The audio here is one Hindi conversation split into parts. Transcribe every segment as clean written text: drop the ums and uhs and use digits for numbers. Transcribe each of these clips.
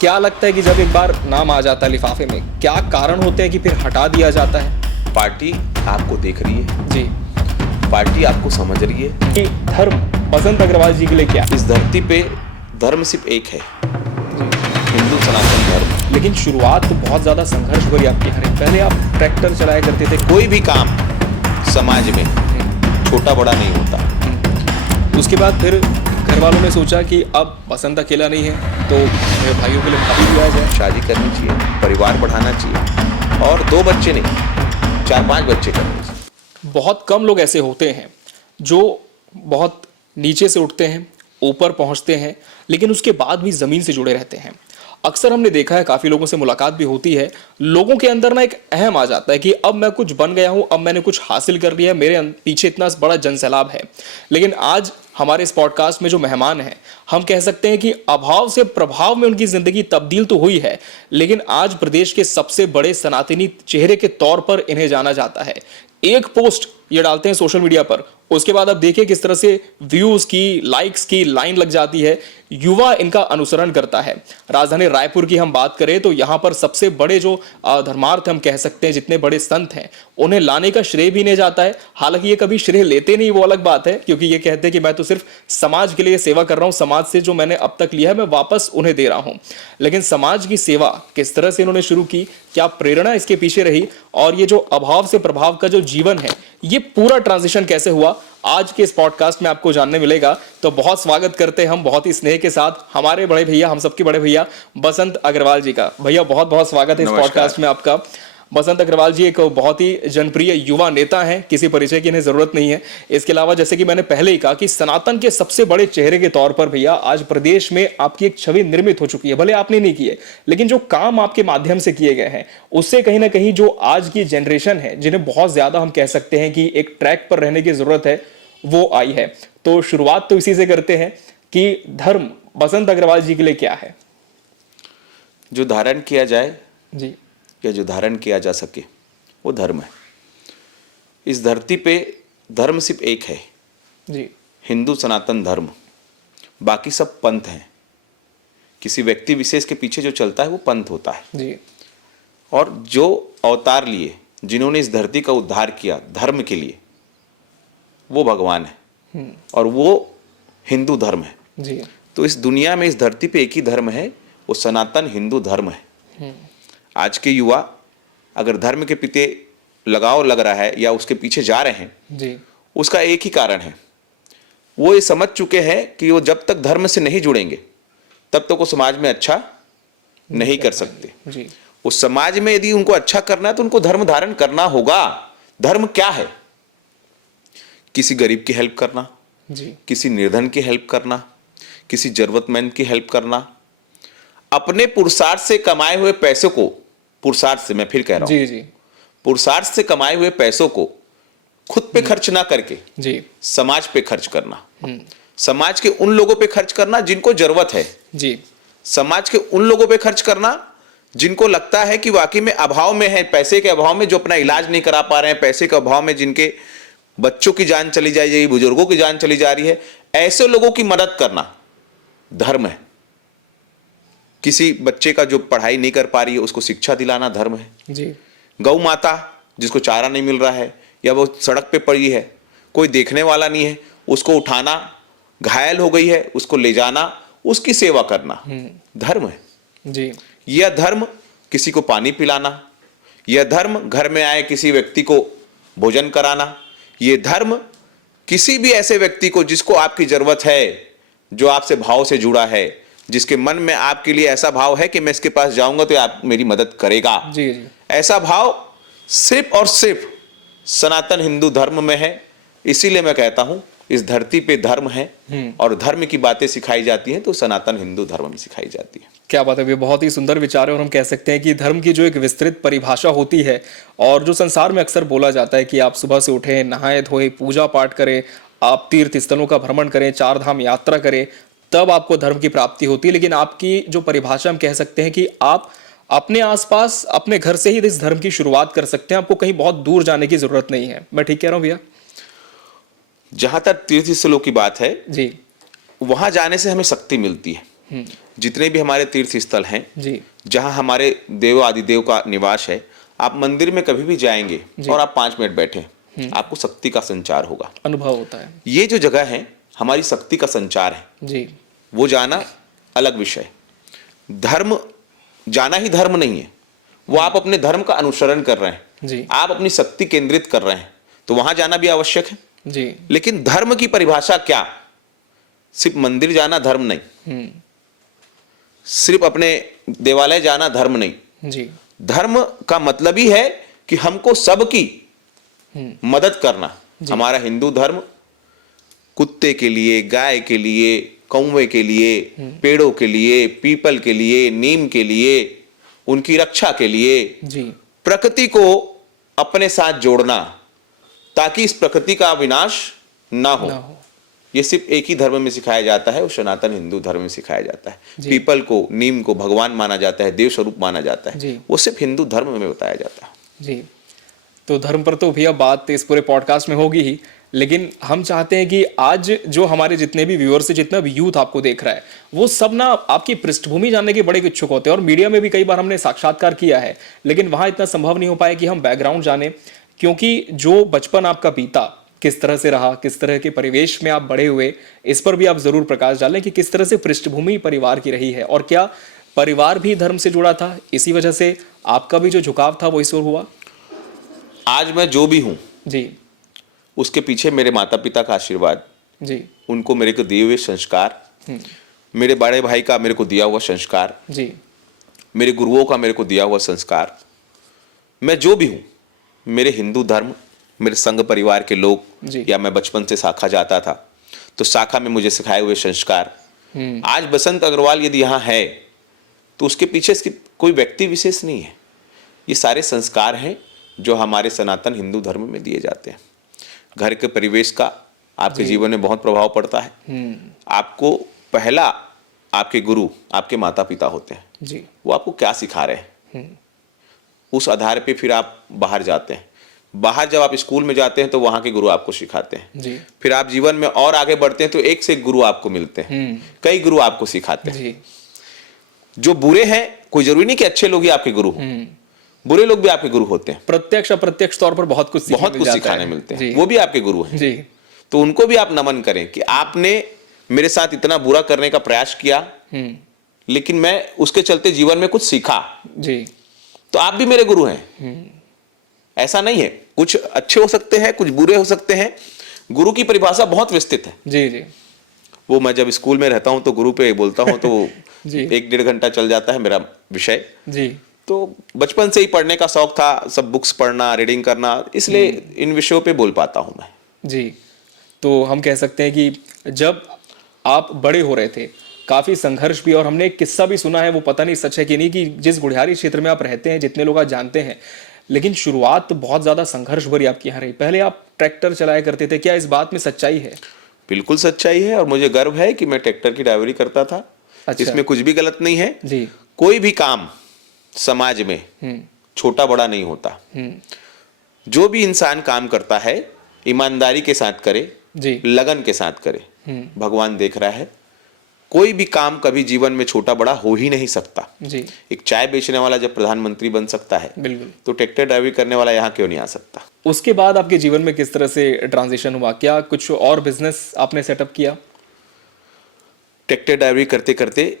क्या लगता है कि जब एक बार नाम आ जाता है लिफाफे में, क्या कारण होते हैं कि फिर हटा दिया जाता है? पार्टी आपको देख रही है जी। पार्टी आपको समझ रही है कि धर्म बसंत अग्रवाल जी के लिए क्या? इस धरती पे धर्म सिर्फ एक है, हिंदू सनातन धर्म। लेकिन शुरुआत तो बहुत ज्यादा संघर्ष भरी आपकी है। पहले आप ट्रैक्टर चलाया करते थे। कोई भी काम समाज में छोटा बड़ा नहीं होता। उसके बाद फिर घर वालों ने सोचा कि अब बसंत अकेला नहीं है तो मेरे भाइयों के लिए भाभी भी आ जाए। शादी करनी चाहिए, परिवार बढ़ाना चाहिए, और 2 बच्चे नहीं 4-5 बच्चे करने चाहिए। बहुत कम लोग ऐसे होते हैं जो बहुत नीचे से उठते हैं, ऊपर पहुंचते हैं, लेकिन उसके बाद भी ज़मीन से जुड़े रहते हैं। अक्सर हमने देखा है, काफ़ी लोगों से मुलाकात भी होती है, लोगों के अंदर ना एक अहम आ जाता है कि अब मैं कुछ बन गया हूं, अब मैंने कुछ हासिल कर लिया है, मेरे पीछे इतना बड़ा जनसैलाब है। लेकिन आज हमारे इस पॉडकास्ट में जो मेहमान हैं, हम कह सकते हैं कि अभाव से प्रभाव में उनकी ज़िंदगी तब्दील तो हुई है, लेकिन आज प्रदेश के सबसे बड़े सनातनी चेहरे के तौर पर इन्हें जाना जाता है। एक पोस्ट ये डालते हैं सोशल मीडिया पर, उसके बाद अब देखिए किस तरह से व्यूज की, लाइक्स की लाइन लग जाती है। युवा इनका अनुसरण करता है। राजधानी रायपुर की हम बात करें तो यहां पर सबसे बड़े जो धर्मार्थ हम कह सकते हैं, जितने बड़े संत हैं, उन्हें लाने का श्रेय भी नहीं जाता है। हालांकि ये कभी श्रेय लेते नहीं, वो अलग बात है, क्योंकि ये कहते हैं कि मैं तो सिर्फ समाज के लिए सेवा कर रहा हूं, समाज से जो मैंने अब तक लिया है मैं वापस उन्हें दे रहा हूं। लेकिन समाज की सेवा किस तरह से इन्होंने शुरू की, क्या प्रेरणा इसके पीछे रही, और ये जो अभाव से प्रभाव का जो जीवन है, ये पूरा ट्रांजिशन कैसे हुआ, आज के इस पॉडकास्ट में आपको जानने मिलेगा। तो बहुत स्वागत करते हैं हम बहुत ही स्नेह के साथ हमारे बड़े भैया, हम सबके बड़े भैया बसंत अग्रवाल जी का। भैया बहुत बहुत स्वागत है इस पॉडकास्ट में आपका। बसंत अग्रवाल जी एक बहुत ही जनप्रिय युवा नेता हैं, किसी परिचय की इन्हें जरूरत नहीं है। इसके अलावा जैसे कि मैंने पहले ही कहा कि सनातन के सबसे बड़े चेहरे के तौर पर भैया आज प्रदेश में आपकी एक छवि निर्मित हो चुकी है। भले आपने नहीं की है, लेकिन जो काम आपके माध्यम से किए गए हैं, उससे कहीं ना कहीं जो आज की जनरेशन है, जिन्हें बहुत ज्यादा हम कह सकते हैं कि एक ट्रैक पर रहने की जरूरत है, वो आई है। तो शुरुआत तो इसी से करते हैं कि धर्म बसंत अग्रवाल जी के लिए क्या है? जो धारण किया जाए जी, या जो धारण किया जा सके वो धर्म है। इस धरती पे धर्म सिर्फ एक है जी, हिंदू सनातन धर्म। बाकी सब पंथ हैं। किसी व्यक्ति विशेष के पीछे जो चलता है वो पंथ होता है। जी, और जो अवतार लिए, जिन्होंने इस धरती का उद्धार किया धर्म के लिए, वो भगवान है और वो हिंदू धर्म है। जी, तो इस दुनिया में इस धरती पे एक ही धर्म है, वो सनातन हिंदू धर्म है। आज के युवा अगर धर्म के प्रति लगाव लग रहा है या उसके पीछे जा रहे हैं, जी, उसका एक ही कारण है। वो ये समझ चुके हैं कि वो जब तक धर्म से नहीं जुड़ेंगे तब तक वो समाज में अच्छा नहीं कर सकते। जी, उस समाज में यदि उनको अच्छा करना है तो उनको धर्म धारण करना होगा। धर्म क्या है? किसी गरीब की हेल्प करना, जी, किसी निर्धन की हेल्प करना, किसी जरूरतमंद की हेल्प करना, अपने पुरुषार्थ से कमाए हुए पैसों को, पुरुषार्थ से मैं फिर कह रहा हूं, जी, जी, पुरुषार्थ से कमाए हुए पैसों को खुद पे खर्च ना करके जी, समाज पे खर्च करना, समाज के उन लोगों पे खर्च करना जिनको जरूरत है, जी, समाज के उन लोगों पे खर्च करना जिनको लगता है कि वाकई में अभाव में है, पैसे के अभाव में, जो अपना इलाज नहीं करा पा रहे हैं, पैसे के अभाव में जिनके बच्चों की जान चली जा रही है, बुजुर्गों की जान चली जा रही है, ऐसे लोगों की मदद करना धर्म है। किसी बच्चे का जो पढ़ाई नहीं कर पा रही है उसको शिक्षा दिलाना धर्म है। जी, गौ माता जिसको चारा नहीं मिल रहा है या वो सड़क पे पड़ी है, कोई देखने वाला नहीं है, उसको उठाना, घायल हो गई है उसको ले जाना, उसकी सेवा करना धर्म है। जी, यह धर्म किसी को पानी पिलाना, यह धर्म घर में आए किसी व्यक्ति को भोजन कराना, यह धर्म किसी भी ऐसे व्यक्ति को जिसको आपकी जरूरत है, जो आपसे भाव से जुड़ा है, जिसके मन में आपके लिए ऐसा भाव है कि मैं इसके पास जाऊंगा तो आप मेरी मदद करेगा, जी, जी, ऐसा भाव सिर्फ और सिर्फ सनातन हिंदू धर्म में है। इसीलिए मैं कहता हूं इस धरती पे धर्म है और धर्म की बातें सिखाई जाती हैं तो सनातन हिंदू धर्म में सिखाई जाती है। क्या बात है, ये बहुत ही सुंदर विचार है। और हम कह सकते हैं कि धर्म की जो एक विस्तृत परिभाषा होती है, और जो संसार में अक्सर बोला जाता है कि आप सुबह से उठें, नहाए धोए, पूजा पाठ करें, आप तीर्थ स्थलों का भ्रमण करें, 4 धाम यात्रा करें, तब आपको धर्म की प्राप्ति होती है। लेकिन आपकी जो परिभाषा हम कह सकते हैं कि आप अपने आसपास, अपने घर से ही इस धर्म की शुरुआत कर सकते हैं, आपको कहीं बहुत दूर जाने की जरूरत नहीं है। मैं ठीक कह रहा हूं भैया? जहां तक तीर्थ स्थलों की बात है जी, वहां जाने से हमें शक्ति मिलती है। जितने भी हमारे तीर्थ स्थल हैं, जी जहां हमारे देव आदिदेव का निवास है, आप मंदिर में कभी भी जाएंगे और आप 5 मिनट बैठे, आपको शक्ति का संचार होगा, अनुभव होता है। ये जो जगह है हमारी शक्ति का संचार है, जी वो जाना अलग विषय। धर्म जाना ही धर्म नहीं है, वो आप अपने धर्म का अनुसरण कर रहे हैं, जी आप अपनी शक्ति केंद्रित कर रहे हैं, तो वहां जाना भी आवश्यक है। जी लेकिन धर्म की परिभाषा क्या? सिर्फ मंदिर जाना धर्म नहीं, सिर्फ अपने देवालय जाना धर्म नहीं। जी धर्म का मतलब ही है कि हमको सबकी मदद करना। हमारा हिंदू धर्म कुत्ते के लिए, गाय के लिए, कौवे के लिए, पेड़ों के लिए, पीपल के लिए, नीम के लिए, उनकी रक्षा के लिए, जी प्रकृति को अपने साथ जोड़ना ताकि इस प्रकृति का विनाश ना हो। ना हो। ये सिर्फ एक ही धर्म में सिखाया जाता है, वो सनातन हिंदू धर्म में सिखाया जाता है। जी। पीपल को, नीम को भगवान माना जाता है, देव स्वरूप माना जाता जी। है, वो सिर्फ हिंदू धर्म में बताया जाता है। जी तो धर्म पर तो भैया बात इस पूरे पॉडकास्ट में होगी ही, लेकिन हम चाहते हैं कि आज जो हमारे जितने भी व्यूअर्स है, जितना भी यूथ आपको देख रहा है, वो सब ना आपकी पृष्ठभूमि जानने के बड़े इच्छुक होते हैं। और मीडिया में भी कई बार हमने साक्षात्कार किया है, लेकिन वहां इतना संभव नहीं हो पाया कि हम बैकग्राउंड जाने, क्योंकि जो बचपन आपका बीता किस तरह से रहा, किस तरह के परिवेश में आप बड़े हुए, इस पर भी आप जरूर प्रकाश डालें कि किस तरह से पृष्ठभूमि परिवार की रही है और क्या परिवार भी धर्म से जुड़ा था, इसी वजह से आपका भी जो झुकाव था वो इस ओर हुआ। आज मैं जो भी हूं जी उसके पीछे मेरे माता पिता का आशीर्वाद, जी उनको मेरे को दिए हुए संस्कार, मेरे बड़े भाई का मेरे को दिया हुआ संस्कार, जी मेरे गुरुओं का मेरे को दिया हुआ संस्कार, मैं जो भी हूं, मेरे हिंदू धर्म, मेरे संघ परिवार के लोग, जी। या मैं बचपन से शाखा जाता था तो शाखा में मुझे सिखाए हुए संस्कार। आज बसंत अग्रवाल यदि यहाँ है तो उसके पीछे इसकी कोई व्यक्ति विशेष नहीं है, ये सारे संस्कार हैं जो हमारे सनातन हिंदू धर्म में दिए जाते हैं। घर के परिवेश का आपके जीवन में बहुत प्रभाव पड़ता है। आपको पहला आपके गुरु आपके माता पिता होते हैं, जी वो आपको क्या सिखा रहे हैं, उस आधार पे फिर आप बाहर जाते हैं। बाहर जब आप स्कूल में जाते हैं तो वहां के गुरु आपको सिखाते हैं। जी फिर आप जीवन में और आगे बढ़ते हैं तो एक से एक गुरु आपको मिलते हैं, कई गुरु आपको सिखाते हैं। जी जो बुरे हैं, कोई जरूरी नहीं कि अच्छे लोग ही आपके गुरु हों, बुरे लोग भी आपके गुरु होते हैं, प्रत्यक्ष अप्रत्यक्ष तौर पर बहुत कुछ सिखाने मिलते हैं, जी वो भी आपके गुरु हैं। जी तो उनको भी आप नमन करें कि आपने मेरे साथ इतना बुरा करने का प्रयास किया, लेकिन मैं उसके चलते जीवन में कुछ सीखा, जी तो आप भी मेरे गुरु हैं। ऐसा नहीं है, कुछ अच्छे हो सकते हैं, कुछ बुरे हो सकते हैं। गुरु की परिभाषा बहुत विस्तृत है। जी जी वो मैं जब स्कूल में रहता हूं तो गुरु पे बोलता हूं तो जी 1-1.5 घंटा चल जाता है मेरा विषय। जी तो बचपन से ही पढ़ने का शौक था, सब बुक्स पढ़ना, रीडिंग करना, इसलिए इन विषयों पे बोल पाता हूं मैं। जी तो हम कह सकते हैं कि जब आप बड़े हो रहे थे काफी संघर्ष भी, और हमने एक किस्सा भी सुना है, वो पता नहीं सच है कि नहीं, कि जिस गुढ़ियारी क्षेत्र में आप रहते हैं, जितने लोग आप जानते हैं, लेकिन शुरुआत तो बहुत ज्यादा संघर्ष भरी आपकी यहाँ रही। पहले आप ट्रैक्टर चलाया करते थे, क्या इस बात में सच्चाई है? बिल्कुल सच्चाई है, और मुझे गर्व है कि मैं ट्रैक्टर की ड्राइवरी करता था। अच्छा। इसमें कुछ भी गलत नहीं है। जी कोई भी काम समाज में छोटा बड़ा नहीं होता। जो भी इंसान काम करता है ईमानदारी के साथ करे, जी लगन के साथ करे, भगवान देख रहा है। कोई भी काम कभी जीवन में छोटा बड़ा हो ही नहीं सकता। जी एक चाय बेचने वाला जब प्रधानमंत्री बन सकता है, बिल्कुल। तो ट्रैक्टर ड्राइविंग करने वाला यहाँ क्यों नहीं आ सकता? उसके बाद आपके जीवन में किस तरह से ट्रांजिशन हुआ? क्या कुछ और बिजनेस आपने सेटअप किया? ट्रैक्टर ड्राइविंग करते करते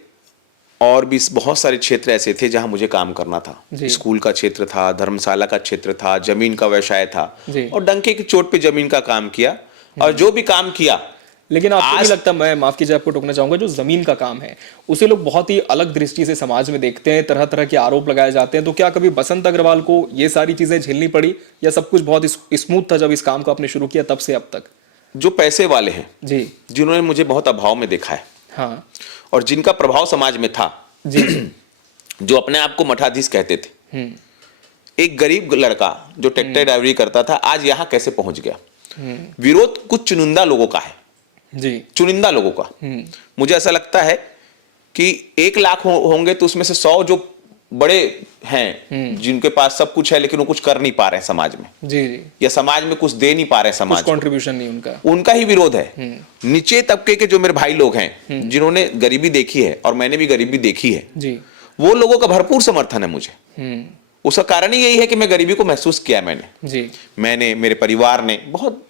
और भी बहुत सारे क्षेत्र ऐसे थे जहां मुझे काम करना था। जी। स्कूल का क्षेत्र था, धर्मशाला का क्षेत्र था, जमीन का व्यवसाय था, जी। और डंके की चोट पे जमीन का काम किया। और जो भी काम किया, लेकिन आपको आज- नहीं लगता, मैं माफ कीजिए आपको टोकना चाहूंगा, जो जमीन का काम है उसे लोग बहुत ही अलग दृष्टि से समाज में देखते हैं, तरह तरह के आरोप लगाए जाते हैं, तो क्या कभी बसंत अग्रवाल को ये सारी चीजें झेलनी पड़ी, या सब कुछ बहुत स्मूथ था जब इस काम को आपने शुरू किया तब से अब तक? जो पैसे वाले हैं, जी जिन्होंने मुझे बहुत अभाव में देखा है, हाँ और जिनका प्रभाव समाज में था, जी जो अपने आप को मठाधीश कहते थे, एक गरीब लड़का जो ट्रैक्टर ड्राइवरी करता था आज यहाँ कैसे पहुंच गया? विरोध कुछ चुनिंदा लोगों का है, जी चुनिंदा लोगों का। मुझे ऐसा लगता है कि 1 लाख होंगे तो उसमें से 100 जो बड़े हैं जिनके पास सब कुछ है लेकिन वो कुछ कर नहीं पा रहे हैं समाज में, जी जी, या समाज में कुछ दे नहीं पा रहे हैं समाज को, कंट्रीब्यूशन नहीं उनका, उनका ही विरोध है। नीचे तबके के जो मेरे भाई लोग हैं जिन्होंने गरीबी देखी है और मैंने भी गरीबी देखी है, जी, वो लोगों का भरपूर समर्थन है मुझे। उसका कारण ही यही है कि मैं गरीबी को महसूस किया, जी, मैंने मेरे परिवार ने बहुत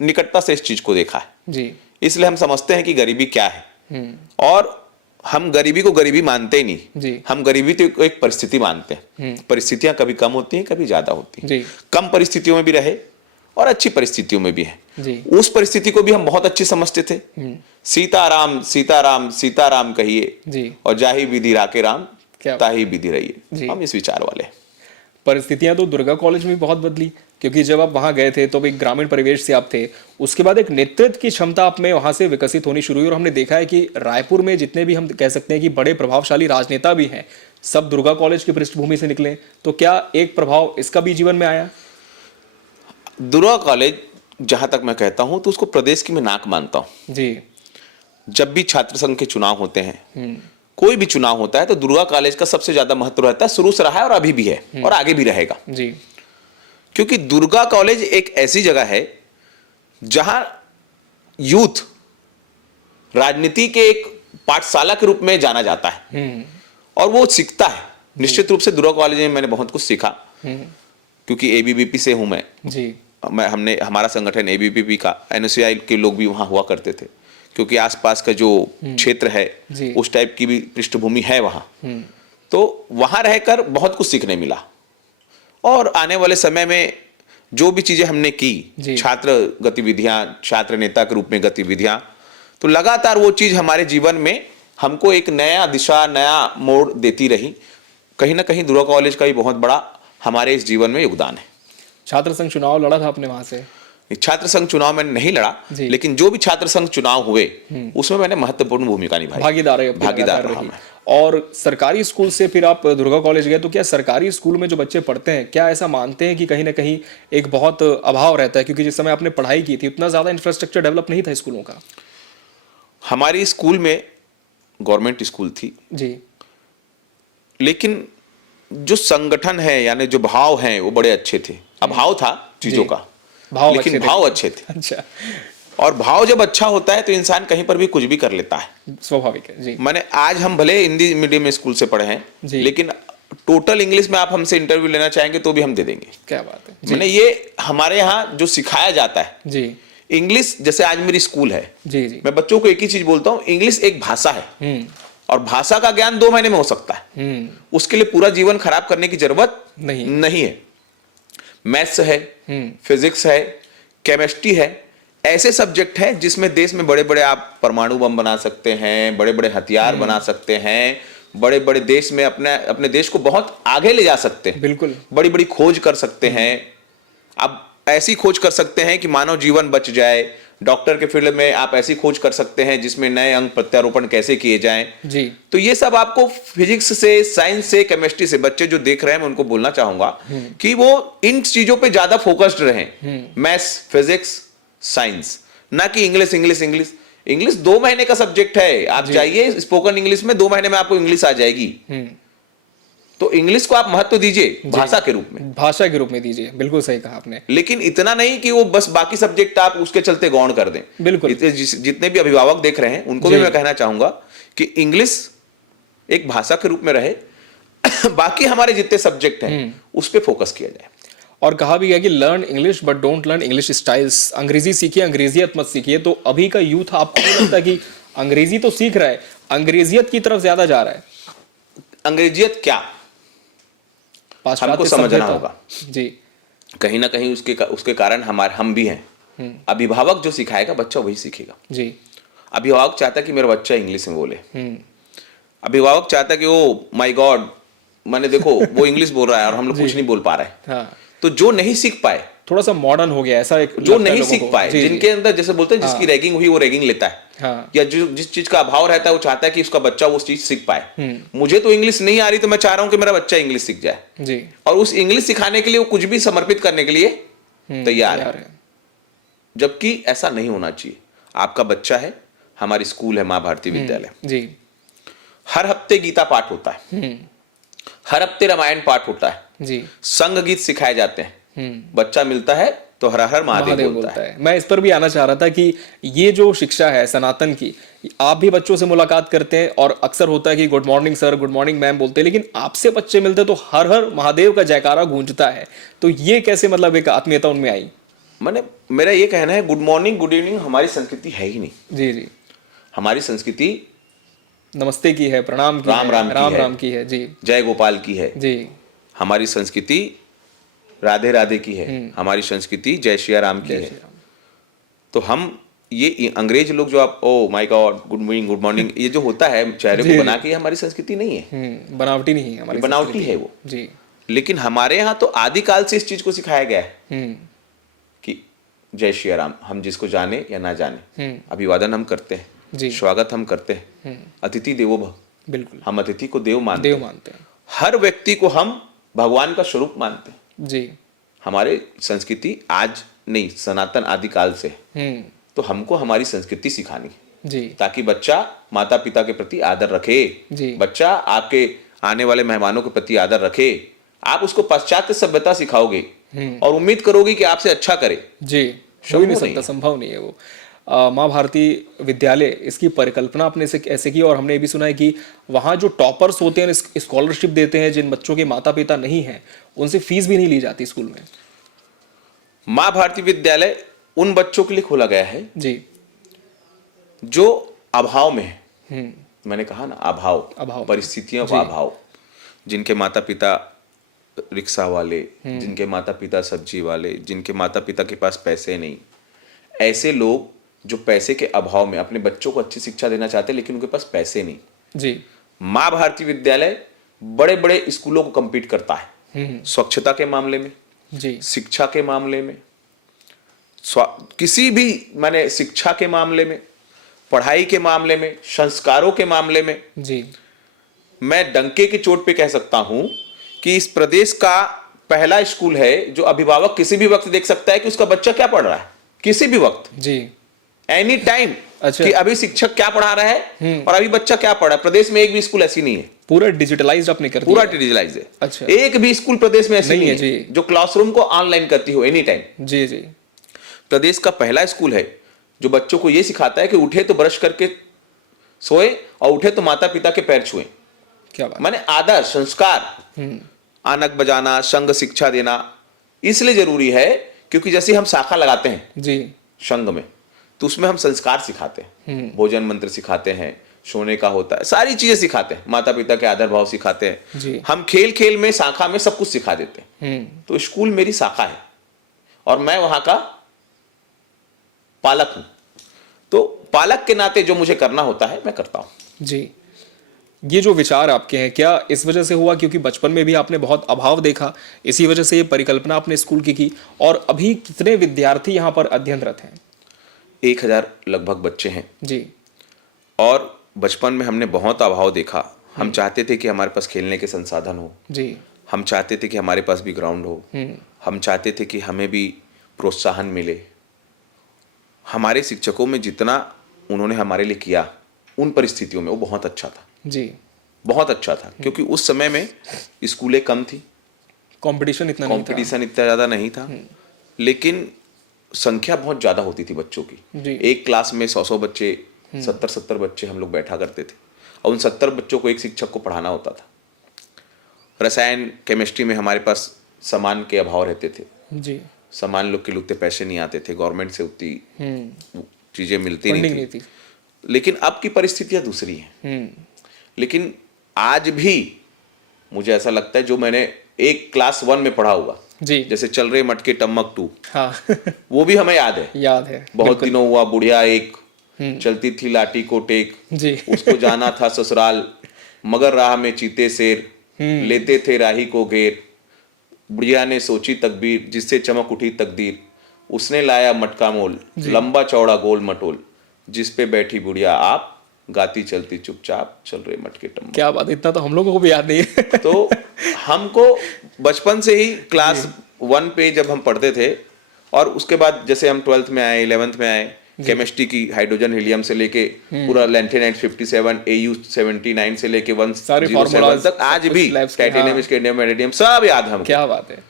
निकटता से इस चीज को देखा है, जी, इसलिए हम समझते हैं कि गरीबी क्या है। और हम गरीबी को गरीबी मानते ही नहीं, जी, हम गरीबी तो एक परिस्थिति मानते हैं। परिस्थितियां कभी कम होती हैं, कभी ज्यादा होती हैं, जी, कम परिस्थितियों में भी रहे और अच्छी परिस्थितियों में भी है। जी, उस परिस्थिति को भी हम बहुत अच्छी समझते थे। सीताराम सीताराम सीताराम कहिए जी, और जाहि विधि राके राम क्या ताहि विधि रहिए, जी। हम इस विचार वाले हैं। परिस्थितियां तो दुर्गा कॉलेज में भी बहुत बदली, क्योंकि जब आप वहां गए थे तो एक ग्रामीण परिवेश से आप थे, उसके बाद एक नेतृत्व की क्षमता आप में वहां से विकसित होनी शुरू हुई और हमने देखा है कि रायपुर में जितने भी हम कह सकते हैं कि बड़े प्रभावशाली राजनेता भी हैं, सब दुर्गा कॉलेज की पृष्ठभूमि से निकले। तो क्या एक प्रभाव इसका भी जीवन में आया? दुर्गा कॉलेज जहां तक मैं कहता हूं तो उसको प्रदेश की मैं नाक मानता हूं। जी, जब भी छात्र संघ के चुनाव होते हैं, कोई भी चुनाव होता है तो दुर्गा कॉलेज का सबसे ज्यादा महत्व रहता है, शुरू से रहा है और अभी भी है और आगे भी रहेगा। जी, क्योंकि दुर्गा कॉलेज एक ऐसी जगह है जहां यूथ राजनीति के एक पाठशाला के रूप में जाना जाता है और वो सीखता है। निश्चित रूप से दुर्गा कॉलेज में मैंने बहुत कुछ सीखा, क्योंकि एबीवीपी से हूं जी, हमने हमारा संगठन एबीवीपी का, एनएसयूआई के लोग भी वहां हुआ करते थे, क्योंकि आसपास का जो क्षेत्र है जी। उस टाइप की भी पृष्ठभूमि है वहां। तो वहां रहकर बहुत कुछ सीखने मिला और आने वाले समय में जो भी चीजें हमने जी। की, छात्र गतिविधियां, छात्र नेता के रूप में गतिविधियां, तो लगातार वो चीज हमारे जीवन में हमको एक नया दिशा, नया मोड़ देती रही। कहीं ना कहीं दुर्गा कॉलेज का भी बहुत बड़ा हमारे इस जीवन में योगदान है। छात्र संघ चुनाव लड़ा था आपने वहां से? छात्र संघ चुनाव मैंने नहीं लड़ा, जी। लेकिन जो भी छात्र संघ चुनाव हुए उसमें मैंने महत्वपूर्ण भूमिका निभाई, भागीदार रहा मैं। और सरकारी स्कूल से फिर आप दुर्गा कॉलेज गए, तो क्या सरकारी स्कूल में जो बच्चे पढ़ते हैं, क्या ऐसा मानते हैं कि कहीं ना कहीं एक बहुत अभाव रहता है, क्योंकि जिस समय आपने पढ़ाई की थी उतना ज्यादा इंफ्रास्ट्रक्चर डेवलप नहीं था स्कूलों का? हमारी स्कूल में गवर्नमेंट स्कूल थी जी, लेकिन जो संगठन है यानी जो भाव हैं वो बड़े अच्छे थे। अभाव था चीजों जी। का, भाव लेकिन अच्छे थे। भाव अच्छे थे। अच्छा, और भाव जब अच्छा होता है तो इंसान कहीं पर भी कुछ भी कर लेता है। स्वाभाविक है। जी, मैंने आज हम भले हिंदी मीडियम में स्कूल से पढ़े हैं, जी। लेकिन टोटल इंग्लिश में आप हमसे इंटरव्यू लेना चाहेंगे तो भी हम दे देंगे। क्या बात है। जी, मैंने ये हमारे यहाँ जो सिखाया जाता है जी, इंग्लिश, जैसे आज मेरी स्कूल है, जी, जी, मैं बच्चों को एक ही चीज बोलता हूँ, इंग्लिश एक भाषा है और भाषा का ज्ञान 2 महीने में हो सकता है। उसके लिए पूरा जीवन खराब करने की जरूरत नहीं है। मैथ्स है, फिजिक्स है, केमिस्ट्री है, ऐसे सब्जेक्ट है जिसमें देश में बड़े बड़े आप परमाणु बम बना सकते हैं, बड़े बड़े हथियार बना सकते हैं, बड़े बड़े देश में अपने देश को बहुत आगे ले जा सकते हैं। बिल्कुल, बड़ी बड़ी खोज कर सकते हैं। आप ऐसी खोज कर सकते हैं कि मानव जीवन बच जाए। डॉक्टर के फील्ड में आप ऐसी खोज कर सकते हैं जिसमें नए अंग प्रत्यारोपण कैसे किए जाएं। जी, तो ये सब आपको फिजिक्स से, साइंस से, केमिस्ट्री से, बच्चे जो देख रहे हैं मैं उनको बोलना चाहूंगा कि वो इन चीजों पे ज्यादा फोकस्ड रहें। मैथ्स, फिजिक्स, साइंस, ना कि इंग्लिश इंग्लिश इंग्लिश। इंग्लिश 2 महीने का सब्जेक्ट है। आप जाइए स्पोकन इंग्लिश में, 2 महीने में आपको इंग्लिश आ जाएगी। तो इंग्लिश को आप महत्व दीजिए भाषा के रूप में, भाषा के रूप में दीजिए। बिल्कुल सही कहा आपने। लेकिन इतना नहीं कि वो बस बाकी सब्जेक्ट आप उसके चलते गौण कर दें। बिल्कुल। जितने भी अभिभावक देख रहे हैं उनको भी मैं कहना चाहूंगा कि इंग्लिश एक भाषा के रूप में रहे, बाकी हमारे जितने सब्जेक्ट हैं उस पर फोकस किया जाए। और कहा भी गया कि learn English but don't learn English styles. अंग्रेजी सीखिए, अंग्रेजियत मत सीखिए। तो अभी का यूथ, आपको नहीं लगता कि अंग्रेजी तो सीख रहा है, अंग्रेजियत की तरफ ज्यादा जा रहा है? अंग्रेजियत क्या, हमको समझना होगा। जी, कहीं ना कहीं उसके कारण हम भी हैं। अभिभावक जो सिखाएगा बच्चा वही सीखेगा। जी, अभिभावक चाहता है कि मेरा बच्चा इंग्लिश में बोले। अभिभावक चाहता है कि ओ माय गॉड, मैंने देखो वो इंग्लिश बोल रहा है और हम लोग कुछ नहीं बोल पा रहे। हाँ, तो जो नहीं सीख पाए, थोड़ा सा मॉडर्न हो गया ऐसा, एक जो नहीं सीख पाए, जिनके अंदर जैसे बोलते हैं जिसकी रैगिंग हुई वो रैगिंग लेता है, हाँ, या जो जिस चीज का अभाव रहता है वो चाहता है कि उसका बच्चा वो चीज सीख पाए। मुझे तो इंग्लिश नहीं आ रही तो मैं चाह रहा हूं कि मेरा बच्चा इंग्लिश सीख जाए, जी, और उस इंग्लिश सिखाने के लिए वो कुछ भी समर्पित करने के लिए तैयार है। जबकि ऐसा नहीं होना चाहिए। आपका बच्चा है, हमारी स्कूल है मां भारती विद्यालय, जी, हर हफ्ते गीता पाठ होता है। हर हफ्ते रामायण पाठ होता है, जी। संग गीत सिखाए जाते हैं, बच्चा मिलता है तो हर हर महादेव महादेव बोलता बोलता है। है। मैं इस पर भी आना चाह रहा था कि ये जो शिक्षा है सनातन की, आप भी बच्चों से मुलाकात करते हैं और अक्सर होता है कि good morning sir, good morning ma'am बोलते हैं, लेकिन आपसे बच्चे मिलते हैं तो हर हर महादेव का जयकारा गूंजता है। तो ये कैसे मतलब एक आत्मीयता उनमें आई? मैंने मेरा ये कहना है, गुड मॉर्निंग गुड इवनिंग हमारी संस्कृति है ही नहीं। जी जी। हमारी संस्कृति नमस्ते की है, प्रणाम की राम है, राम की राम है, राम की है। जी जय गोपाल की है। जी। हमारी संस्कृति राधे राधे की है। हमारी संस्कृति जय श्री राम की जय है। श्री राम। तो हम ये अंग्रेज लोग जो आप oh my God good morning ये जो होता है चेहरे जी, को बना के, ये हमारी संस्कृति नहीं है, बनावटी नहीं है हमारी बनावटी संस्कृति। है वो। जी। लेकिन हमारे यहाँ तो आदिकाल से इस चीज को सिखाया गया है कि जय श्री राम, हम जिसको जाने या ना जाने अभिवादन हम करते हैं, जी। स्वागत हम करते हैं, अतिथि देवो भव, बिल्कुल। हम अतिथि को देव मानते देव हैं, मानते हैं। हर व्यक्ति को हम भगवान का स्वरूप मानते हैं। जी। हमारे संस्कृति आज नहीं, सनातन आदिकाल से है। तो हमको हमारी संस्कृति सिखानी है जी। ताकि बच्चा माता पिता के प्रति आदर रखे, जी। बच्चा आपके आने वाले मेहमानों के प्रति आदर रखे। आप उसको पाश्चात्य सभ्यता सिखाओगे और उम्मीद करोगे कि आपसे अच्छा करे, जी, हो ही नहीं सकता, संभव नहीं है वो। माँ भारती विद्यालय, इसकी परिकल्पना आपने से कैसे की? और हमने ये भी सुना है कि वहाँ जो टॉपर्स होते हैं स्कॉलरशिप देते हैं, जिन बच्चों के माता पिता नहीं हैं उनसे फीस भी नहीं ली जाती स्कूल में। माँ भारती विद्यालय उन बच्चों के लिए खोला गया है जी। जो अभाव में है। मैंने कहा ना, अभाव, परिस्थितियों का अभाव, जिनके माता पिता रिक्शा वाले, जिनके माता पिता सब्जी वाले, जिनके माता पिता के पास पैसे नहीं, ऐसे लोग जो पैसे के अभाव में अपने बच्चों को अच्छी शिक्षा देना चाहते हैं लेकिन उनके पास पैसे नहीं। जी। माँ भारती विद्यालय बड़े बड़े स्कूलों को compete करता है, स्वच्छता के मामले में, जी। शिक्षा के मामले में, किसी भी माने शिक्षा के मामले में, पढ़ाई के मामले में, संस्कारों के मामले में। जी। मैं डंके की चोट पे कह सकता हूं कि इस प्रदेश का पहला स्कूल है जो अभिभावक किसी भी वक्त देख सकता है कि उसका बच्चा क्या पढ़ रहा है, किसी भी वक्त, जी। Any time. अच्छा। कि अभी शिक्षक क्या पढ़ा रहा है और अभी बच्चा क्या पढ़ रहा है। प्रदेश में एक भी स्कूल ऐसी नहीं है, पूरा डिजिटलाइज्ड आपने कर दिया। पूरा डिजिटलाइज है। अच्छा। एक भी स्कूल प्रदेश में ऐसी नहीं नहीं है, है जी। जो क्लासरूम को ऑनलाइन करती हो एनी टाइम। जी जी। प्रदेश का पहला स्कूल है जो बच्चों को यह सिखाता है कि उठे तो ब्रश करके सोए और उठे तो माता पिता के पैर छुए। क्या बात। माने आदर, संस्कार, आनक बजाना, संघ शिक्षा देना इसलिए जरूरी है क्योंकि जैसे हम शाखा लगाते हैं जी। संघ में, तो उसमें हम संस्कार सिखाते हैं, भोजन मंत्र सिखाते हैं, सोने का होता है, सारी चीजें सिखाते हैं, माता पिता के आदर भाव सिखाते हैं। जी। हम खेल खेल में, शाखा में सब कुछ सिखा देते हैं। तो स्कूल मेरी शाखा है और मैं वहां का पालक हूं। तो पालक के नाते जो मुझे करना होता है मैं करता हूं। जी। ये जो विचार आपके हैं, क्या इस वजह से हुआ क्योंकि बचपन में भी आपने बहुत अभाव देखा, इसी वजह से ये परिकल्पना आपने स्कूल की? और अभी कितने विद्यार्थी यहाँ पर अध्ययनरत हैं? 1000 लगभग बच्चे हैं। जी। और बचपन में हमने बहुत अभाव देखा। हम चाहते थे कि हमारे पास खेलने के संसाधन हो, जी। हम चाहते थे कि हमारे पास भी ग्राउंड हो, हम चाहते थे कि हमें भी प्रोत्साहन मिले। हमारे शिक्षकों में जितना उन्होंने हमारे लिए किया उन परिस्थितियों में वो बहुत अच्छा था। जी। बहुत अच्छा था क्योंकि उस समय में स्कूलें कम थी, कंपटीशन इतना नहीं था। कंपटीशन इतना ज़्यादा नहीं था, लेकिन संख्या बहुत ज़्यादा होती थी बच्चों की। जी। एक क्लास में 100 बच्चे, 70 बच्चे हम लोग बैठा करते थे और उन 70 बच्चों को एक शिक्षक को पढ़ाना होता था। रसायन केमिस्ट्री में हमारे पास सामान के अभाव रहते थे। जी। सामान लोग के लिए उतने पैसे नहीं आते थे, गवर्नमेंट से उतनी चीज़ें मिलती फंडिंग नहीं नहीं थी। लेकिन अब की परिस्थितियाँ दूसरी हैं। लेकिन आज भी मुझे ऐसा लगता है जो मैंने एक क्लास 1 में पढ़ा हुआ, जी। जैसे चल रहे मटके टमक 2, हाँ। वो भी हमें याद है। याद है। बहुत दिनों हुआ बुढ़िया एक, चलती थी लाठी को टेक, जी। उसको जाना था ससुराल, मगर राह में चीते शेर, लेते थे राही को घेर, बुढ़िया ने सोची तकबीर, जिससे चमक उठी तकदीर, उसने लाया मटका मोल, लंबा चौड़ा गोल मटोल, जिस पे बैठी बुढ़िया आप, गाती चलती चुपचाप, चल रहे मटके टम्मा। क्या बात है, इतना तो हम लोगों को भी याद नहीं है। तो हमको बचपन से ही क्लास 1 पे जब हम पढ़ते थे और उसके बाद जैसे हम 12th में आए, 11th में आए, केमिस्ट्री की हाइड्रोजन हीलियम से लेके पूरा लैंथेनाइट 57 AU 79 से लेके सारे 107 formulas, तक आज सब भी कुछ labs के, टाइटेनियम हाँ। स्कैंडियम वैनेडियम सब याद है हमको। क्या बात है।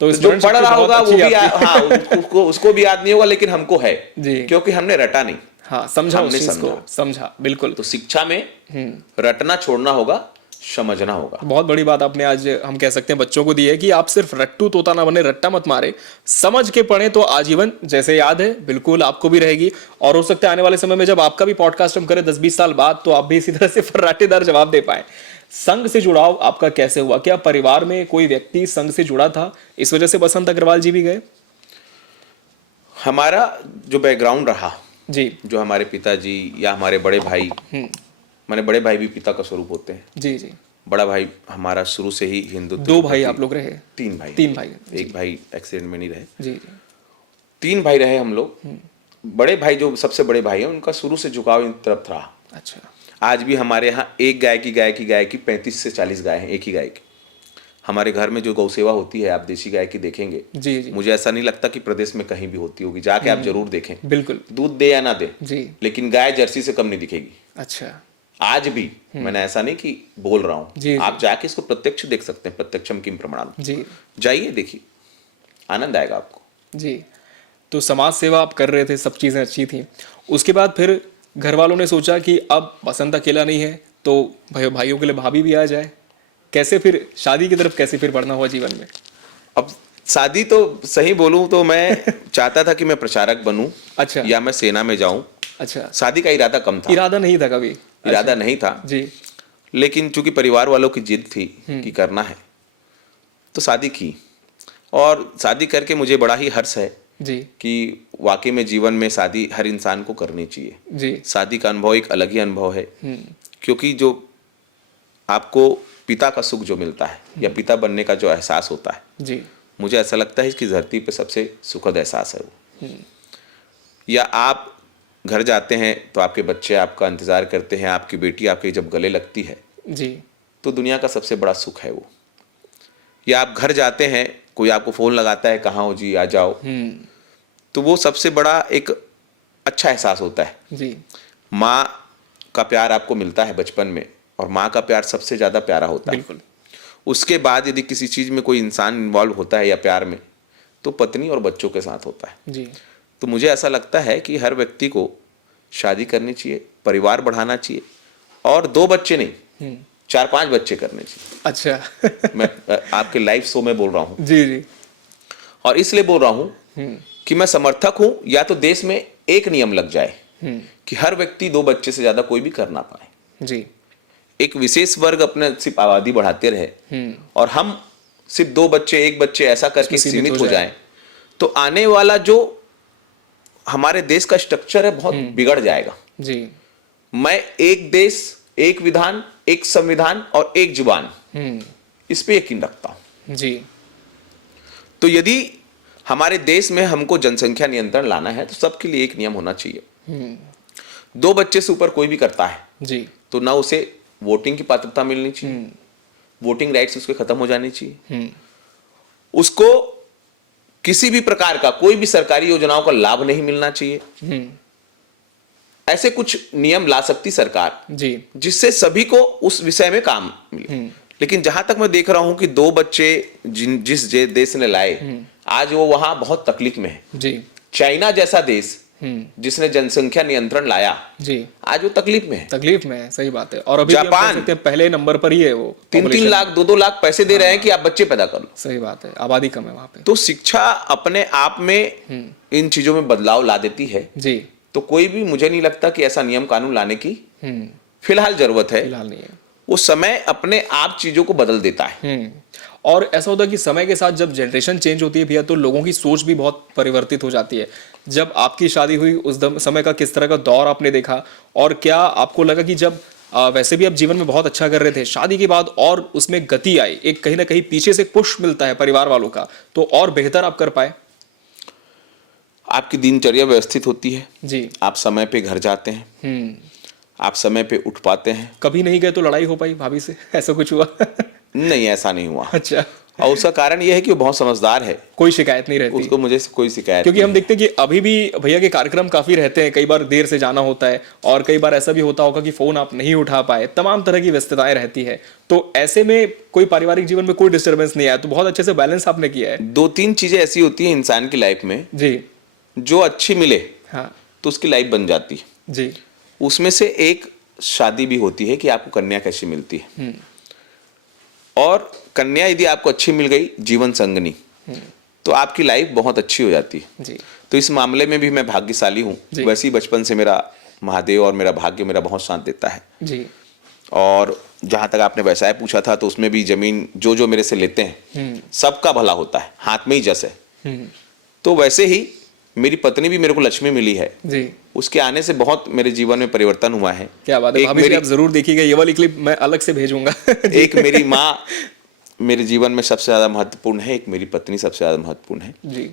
तो जो पढ़ रहा होगा वो भी आपकी। हाँ उसको भी याद नहीं होगा, लेकिन हमको है जी। क्योंकि हमने रटा नहीं, हाँ, समझा उस हमने चीज को, समझा बिल्कुल। तो शिक्षा में रटना छोड़ना होगा, समझना होगा। बहुत बड़ी बात आपने आज हम कह सकते हैं बच्चों को दी है कि आप सिर्फ रट्टू तोता ना बने, रट्टा मत मारे, समझ के पढ़े तो आजीवन जैसे याद है बिल्कुल आपको भी रहेगी। और हो सकता है आने वाले समय में जब आपका भी पॉडकास्ट हम करें 10-20 साल बाद, तो आप भी इसी तरह से फर्राटेदार जवाब दे पाए। संघ से जुड़ाव आपका कैसे हुआ? क्या परिवार में कोई व्यक्ति संघ से जुड़ा था, इस वजह से बसंत अग्रवाल जी भी गए? हमारा जो बैकग्राउंड रहा जी जो हमारे पिताजी या हमारे बड़े भाई, माने बड़े भाई भी पिता का स्वरूप होते हैं। जी जी। बड़ा भाई हमारा शुरू से ही हिंदुत्व। 2 भाई आप लोग रहे? 3 भाई। 3 भाई। एक भाई एक्सीडेंट में नहीं रहे। जी जी। 3 भाई रहे हम लोग। बड़े भाई जो सबसे बड़े भाई हैं उनका शुरू से झुकाव इन तरफ रहा। अच्छा। आज भी हमारे यहाँ एक गाय की 35 से 40 गाय हैं, एक ही गाय की। हमारे घर में जो गौ सेवा होती है, आप देसी गाय की देखेंगे, जी जी। मुझे ऐसा नहीं लगता कि प्रदेश में कहीं भी होती होगी, जाके आप जरूर देखें। बिल्कुल। दूध दे या ना दे, जी। लेकिन गाय जर्सी से कम नहीं दिखेगी अच्छा। आज भी। मैंने ऐसा नहीं कि बोल रहा हूँ, जी, आप जाके इसको प्रत्यक्ष देख सकते हैं, प्रत्यक्षम किम प्रमाणम। जी जाइए देखिए, आनंद आएगा आपको। जी। तो समाज सेवा आप कर रहे थे, सब चीज़ें अच्छी थी। उसके बाद फिर घर वालों ने सोचा कि अब बसंत अकेला नहीं है तो भाइयों के लिए भाभी भी आ जाए। कैसे फिर शादी की तरफ कैसे फिर बढ़ना हुआ जीवन में? अब शादी तो सही बोलूं तो मैं चाहता था कि मैं प्रचारक बनूं, अच्छा। या मैं सेना में जाऊं। अच्छा। शादी का इरादा कम था, इरादा नहीं था कभी? इरादा नहीं था जी। लेकिन चूंकि परिवार वालों की जिद थी कि करना है, तो शादी की। और शादी करके मुझे बड़ा ही हर्ष है जी कि वाकई में जीवन में शादी हर इंसान को करनी चाहिए। जी। शादी का अनुभव एक अलग ही अनुभव है, क्योंकि जो आपको पिता का सुख जो मिलता है या पिता बनने का जो एहसास होता है, जी। मुझे ऐसा लगता है कि धरती पे सबसे सुखद एहसास है वो। या आप घर जाते हैं तो आपके बच्चे आपका इंतजार करते हैं, आपकी बेटी आपके जब गले लगती है, जी। तो दुनिया का सबसे बड़ा सुख है वो। या आप घर जाते हैं, कोई आपको फोन लगाता है, कहाँ हो जी, आ जाओ, तो वो सबसे बड़ा एक अच्छा एहसास होता है। जी। माँ का प्यार आपको मिलता है बचपन में, और माँ का प्यार सबसे ज्यादा प्यारा होता है। बिल्कुल। उसके बाद यदि किसी चीज में कोई इंसान इन्वॉल्व होता है या प्यार में, तो पत्नी और बच्चों के साथ होता है। जी। तो मुझे ऐसा लगता है कि हर व्यक्ति को शादी करनी चाहिए, परिवार बढ़ाना चाहिए, और 2 बच्चे नहीं 4-5 बच्चे करने चाहिए। अच्छा। मैं आपके लाइव शो में बोल रहा हूँ, जी जी। और इसलिए बोल रहा हूँ कि मैं समर्थक हूँ या तो देश में एक नियम लग जाए कि हर व्यक्ति 2 बच्चे से ज्यादा कोई भी कर ना पाए। जी। एक विशेष वर्ग अपने सिर्फ आबादी बढ़ाते रहे और हम सिर्फ 2 बच्चे 1 बच्चे ऐसा करके उसमें सीमित सीमित हो हो जाएं, तो आने वाला जो हमारे देश का स्ट्रक्चर है बहुत बिगड़ जाएगा। जी। मैं एक देश, एक विधान, एक संविधान और एक जुबान, इस पे यकीन रखता हूं। जी। तो यदि हमारे देश में हमको जनसंख्या नियंत्रण लाना है, तो सबके लिए एक नियम होना चाहिए। 2 बच्चे से ऊपर कोई भी करता है जी। तो ना उसे वोटिंग की पात्रता मिलनी चाहिए, वोटिंग राइट्स उसके खत्म हो जानी चाहिए, उसको किसी भी प्रकार का कोई भी सरकारी योजनाओं का लाभ नहीं मिलना चाहिए। ऐसे कुछ नियम ला सकती सरकार जी। जिससे सभी को उस विषय में काम मिले। लेकिन जहां तक मैं देख रहा हूं कि 2 बच्चे जिस देश ने लाए, आज वो वहां बहुत तकलीफ में है। जी। चाइना जैसा देश जिसने जनसंख्या नियंत्रण लाया, जी। आज वो तकलीफ में है। तकलीफ में है, सही बात है। और अभी भी हम जापान कह सकते हैं पहले नंबर पर ही है वो। 3-3 लाख 2-2 लाख पैसे दे रहे हैं कि आप बच्चे पैदा कर लो। सही बात है, आबादी कम है वहां पे। तो शिक्षा अपने आप में इन चीजों में बदलाव ला देती है। जी। तो कोई भी, मुझे नहीं लगता कि ऐसा नियम कानून लाने की फिलहाल जरूरत है। फिलहाल नहीं है। वो समय अपने आप चीजों को बदल देता है। और ऐसा होता है कि समय के साथ जब जनरेशन चेंज होती है भैया, तो लोगों की सोच भी बहुत परिवर्तित हो जाती है। जब आपकी शादी हुई उस समय का किस तरह का दौर आपने देखा, और क्या आपको लगा कि जब वैसे भी आप जीवन में बहुत अच्छा कर रहे थे, शादी के बाद और उसमें गति आई, एक कहीं ना कहीं पीछे से पुश मिलता है परिवार वालों का, तो और बेहतर आप कर पाए? आपकी दिनचर्या व्यवस्थित होती है जी। आप समय पे घर जाते हैं, आप समय पे उठ पाते हैं। कभी नहीं गए तो लड़ाई हो पाई भाभी से, ऐसा कुछ हुआ? नहीं, ऐसा नहीं हुआ। अच्छा। और उसका कारण यह है कि वो बहुत समझदार है, कोई शिकायत नहीं रहती, उसको मुझे कोई शिकायत क्योंकि नहीं हम देखते हैं कि अभी भी भैया के कार्यक्रम काफी रहते हैं, कई बार देर से जाना होता है और कई बार ऐसा भी होता होगा कि फोन आप नहीं उठा पाए, तमाम तरह की व्यस्तताएं रहती है। तो ऐसे में कोई पारिवारिक जीवन में कोई डिस्टर्बेंस नहीं आया, तो बहुत अच्छे से बैलेंस आपने किया है। है। 2-3 चीजें ऐसी होती हैं इंसान की लाइफ में, जी। जो अच्छी मिले हाँ तो उसकी लाइफ बन जाती है। जी। उसमें से एक शादी भी होती है कि आपको कन्या कैसी मिलती है, और कन्या यदि आपको अच्छी मिल गई, जीवन संगनी, तो आपकी लाइफ बहुत अच्छी हो जाती है। जी। तो इस मामले में भी मैं भाग्यशाली हूँ। जी। वैसे ही बचपन से मेरा महादेव और मेरा भाग्य मेरा बहुत साथ देता है। जी। और जहां तक आपने व्यवसाय पूछा था, तो उसमें भी जमीन जो जो मेरे से लेते हैं सबका भला होता है, हाथ में ही जस है। तो वैसे ही मेरी पत्नी भी मेरे को लक्ष्मी मिली है। जी। उसके आने से बहुत मेरे जीवन में परिवर्तन हुआ है। क्या बात है एक भाभी जी, मेरी आप जरूर देखिएगा, ये वाली क्लिप मैं अलग से भेजूंगा। एक मेरी माँ मेरे जीवन में सबसे ज्यादा महत्वपूर्ण है, एक मेरी पत्नी सबसे ज्यादा महत्वपूर्ण है, जी।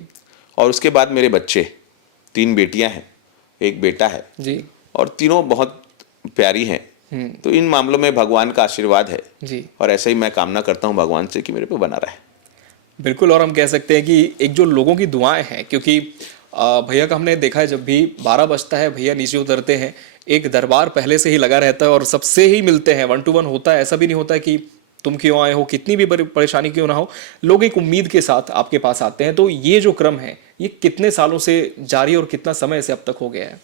और उसके बाद मेरे बच्चे, 3 बेटियां हैं, एक बेटा है, जी। और तीनों बहुत प्यारी हैं। तो इन मामलों में भगवान का आशीर्वाद है, जी। और ऐसे ही मैं कामना करता हूँ भगवान से कि मेरे पे बना रहे। बिल्कुल, और हम कह सकते हैं कि एक जो लोगों की दुआएं हैं, क्योंकि भैया का हमने देखा है जब भी 12 बजता है भैया नीचे उतरते हैं, एक दरबार पहले से ही लगा रहता है और सबसे ही मिलते हैं, 1 to 1 होता है। ऐसा भी नहीं होता है कि तुम क्यों आए हो, कितनी भी बड़ी परेशानी क्यों ना हो, लोग एक उम्मीद के साथ आपके पास आते हैं। तो ये जो क्रम है, ये कितने सालों से जारी और कितना समय से अब तक हो गया है?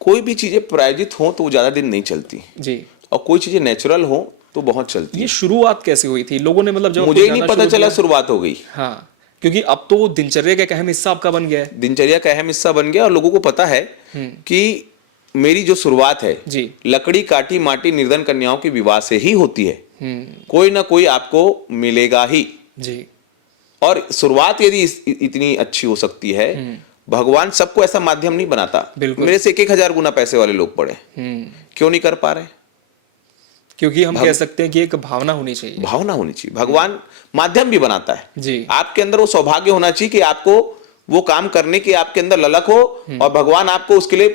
कोई भी चीजें प्रायोजित हो तो वो ज्यादा दिन नहीं चलती, जी। और कोई चीजें नेचुरल हो तो बहुत चलती ये है। शुरुआत कैसे हुई थी लोगों ने, मतलब जब मुझे आपको ही नहीं जानना पता शुरू चला किया? शुरुआत हो गई। हाँ, क्योंकि अब तो वो दिनचर्या का एक अहम हिस्सा आपका बन गया है। दिनचर्या का अहम हिस्सा बन गया, और लोगों को पता है कि मेरी जो शुरुआत है, जी। लकड़ी काटी माटी निर्धन कन्याओं के विवाह से ही होती है। कोई ना कोई आपको मिलेगा ही, जी। और शुरुआत यदि इतनी अच्छी हो सकती है, भगवान सबको ऐसा माध्यम नहीं बनाता। बिल्कुल। मेरे से 1,000 गुना पैसे वाले लोग पड़े, क्यों नहीं कर पा रहे? क्योंकि हम कह सकते हैं कि एक भावना होनी चाहिए। भावना होनी चाहिए। भगवान माध्यम भी बनाता है। जी। आपके अंदर वो सौभाग्य होना चाहिए कि आपको वो काम करने की आपके अंदर ललक हो, और भगवान आपको उसके लिए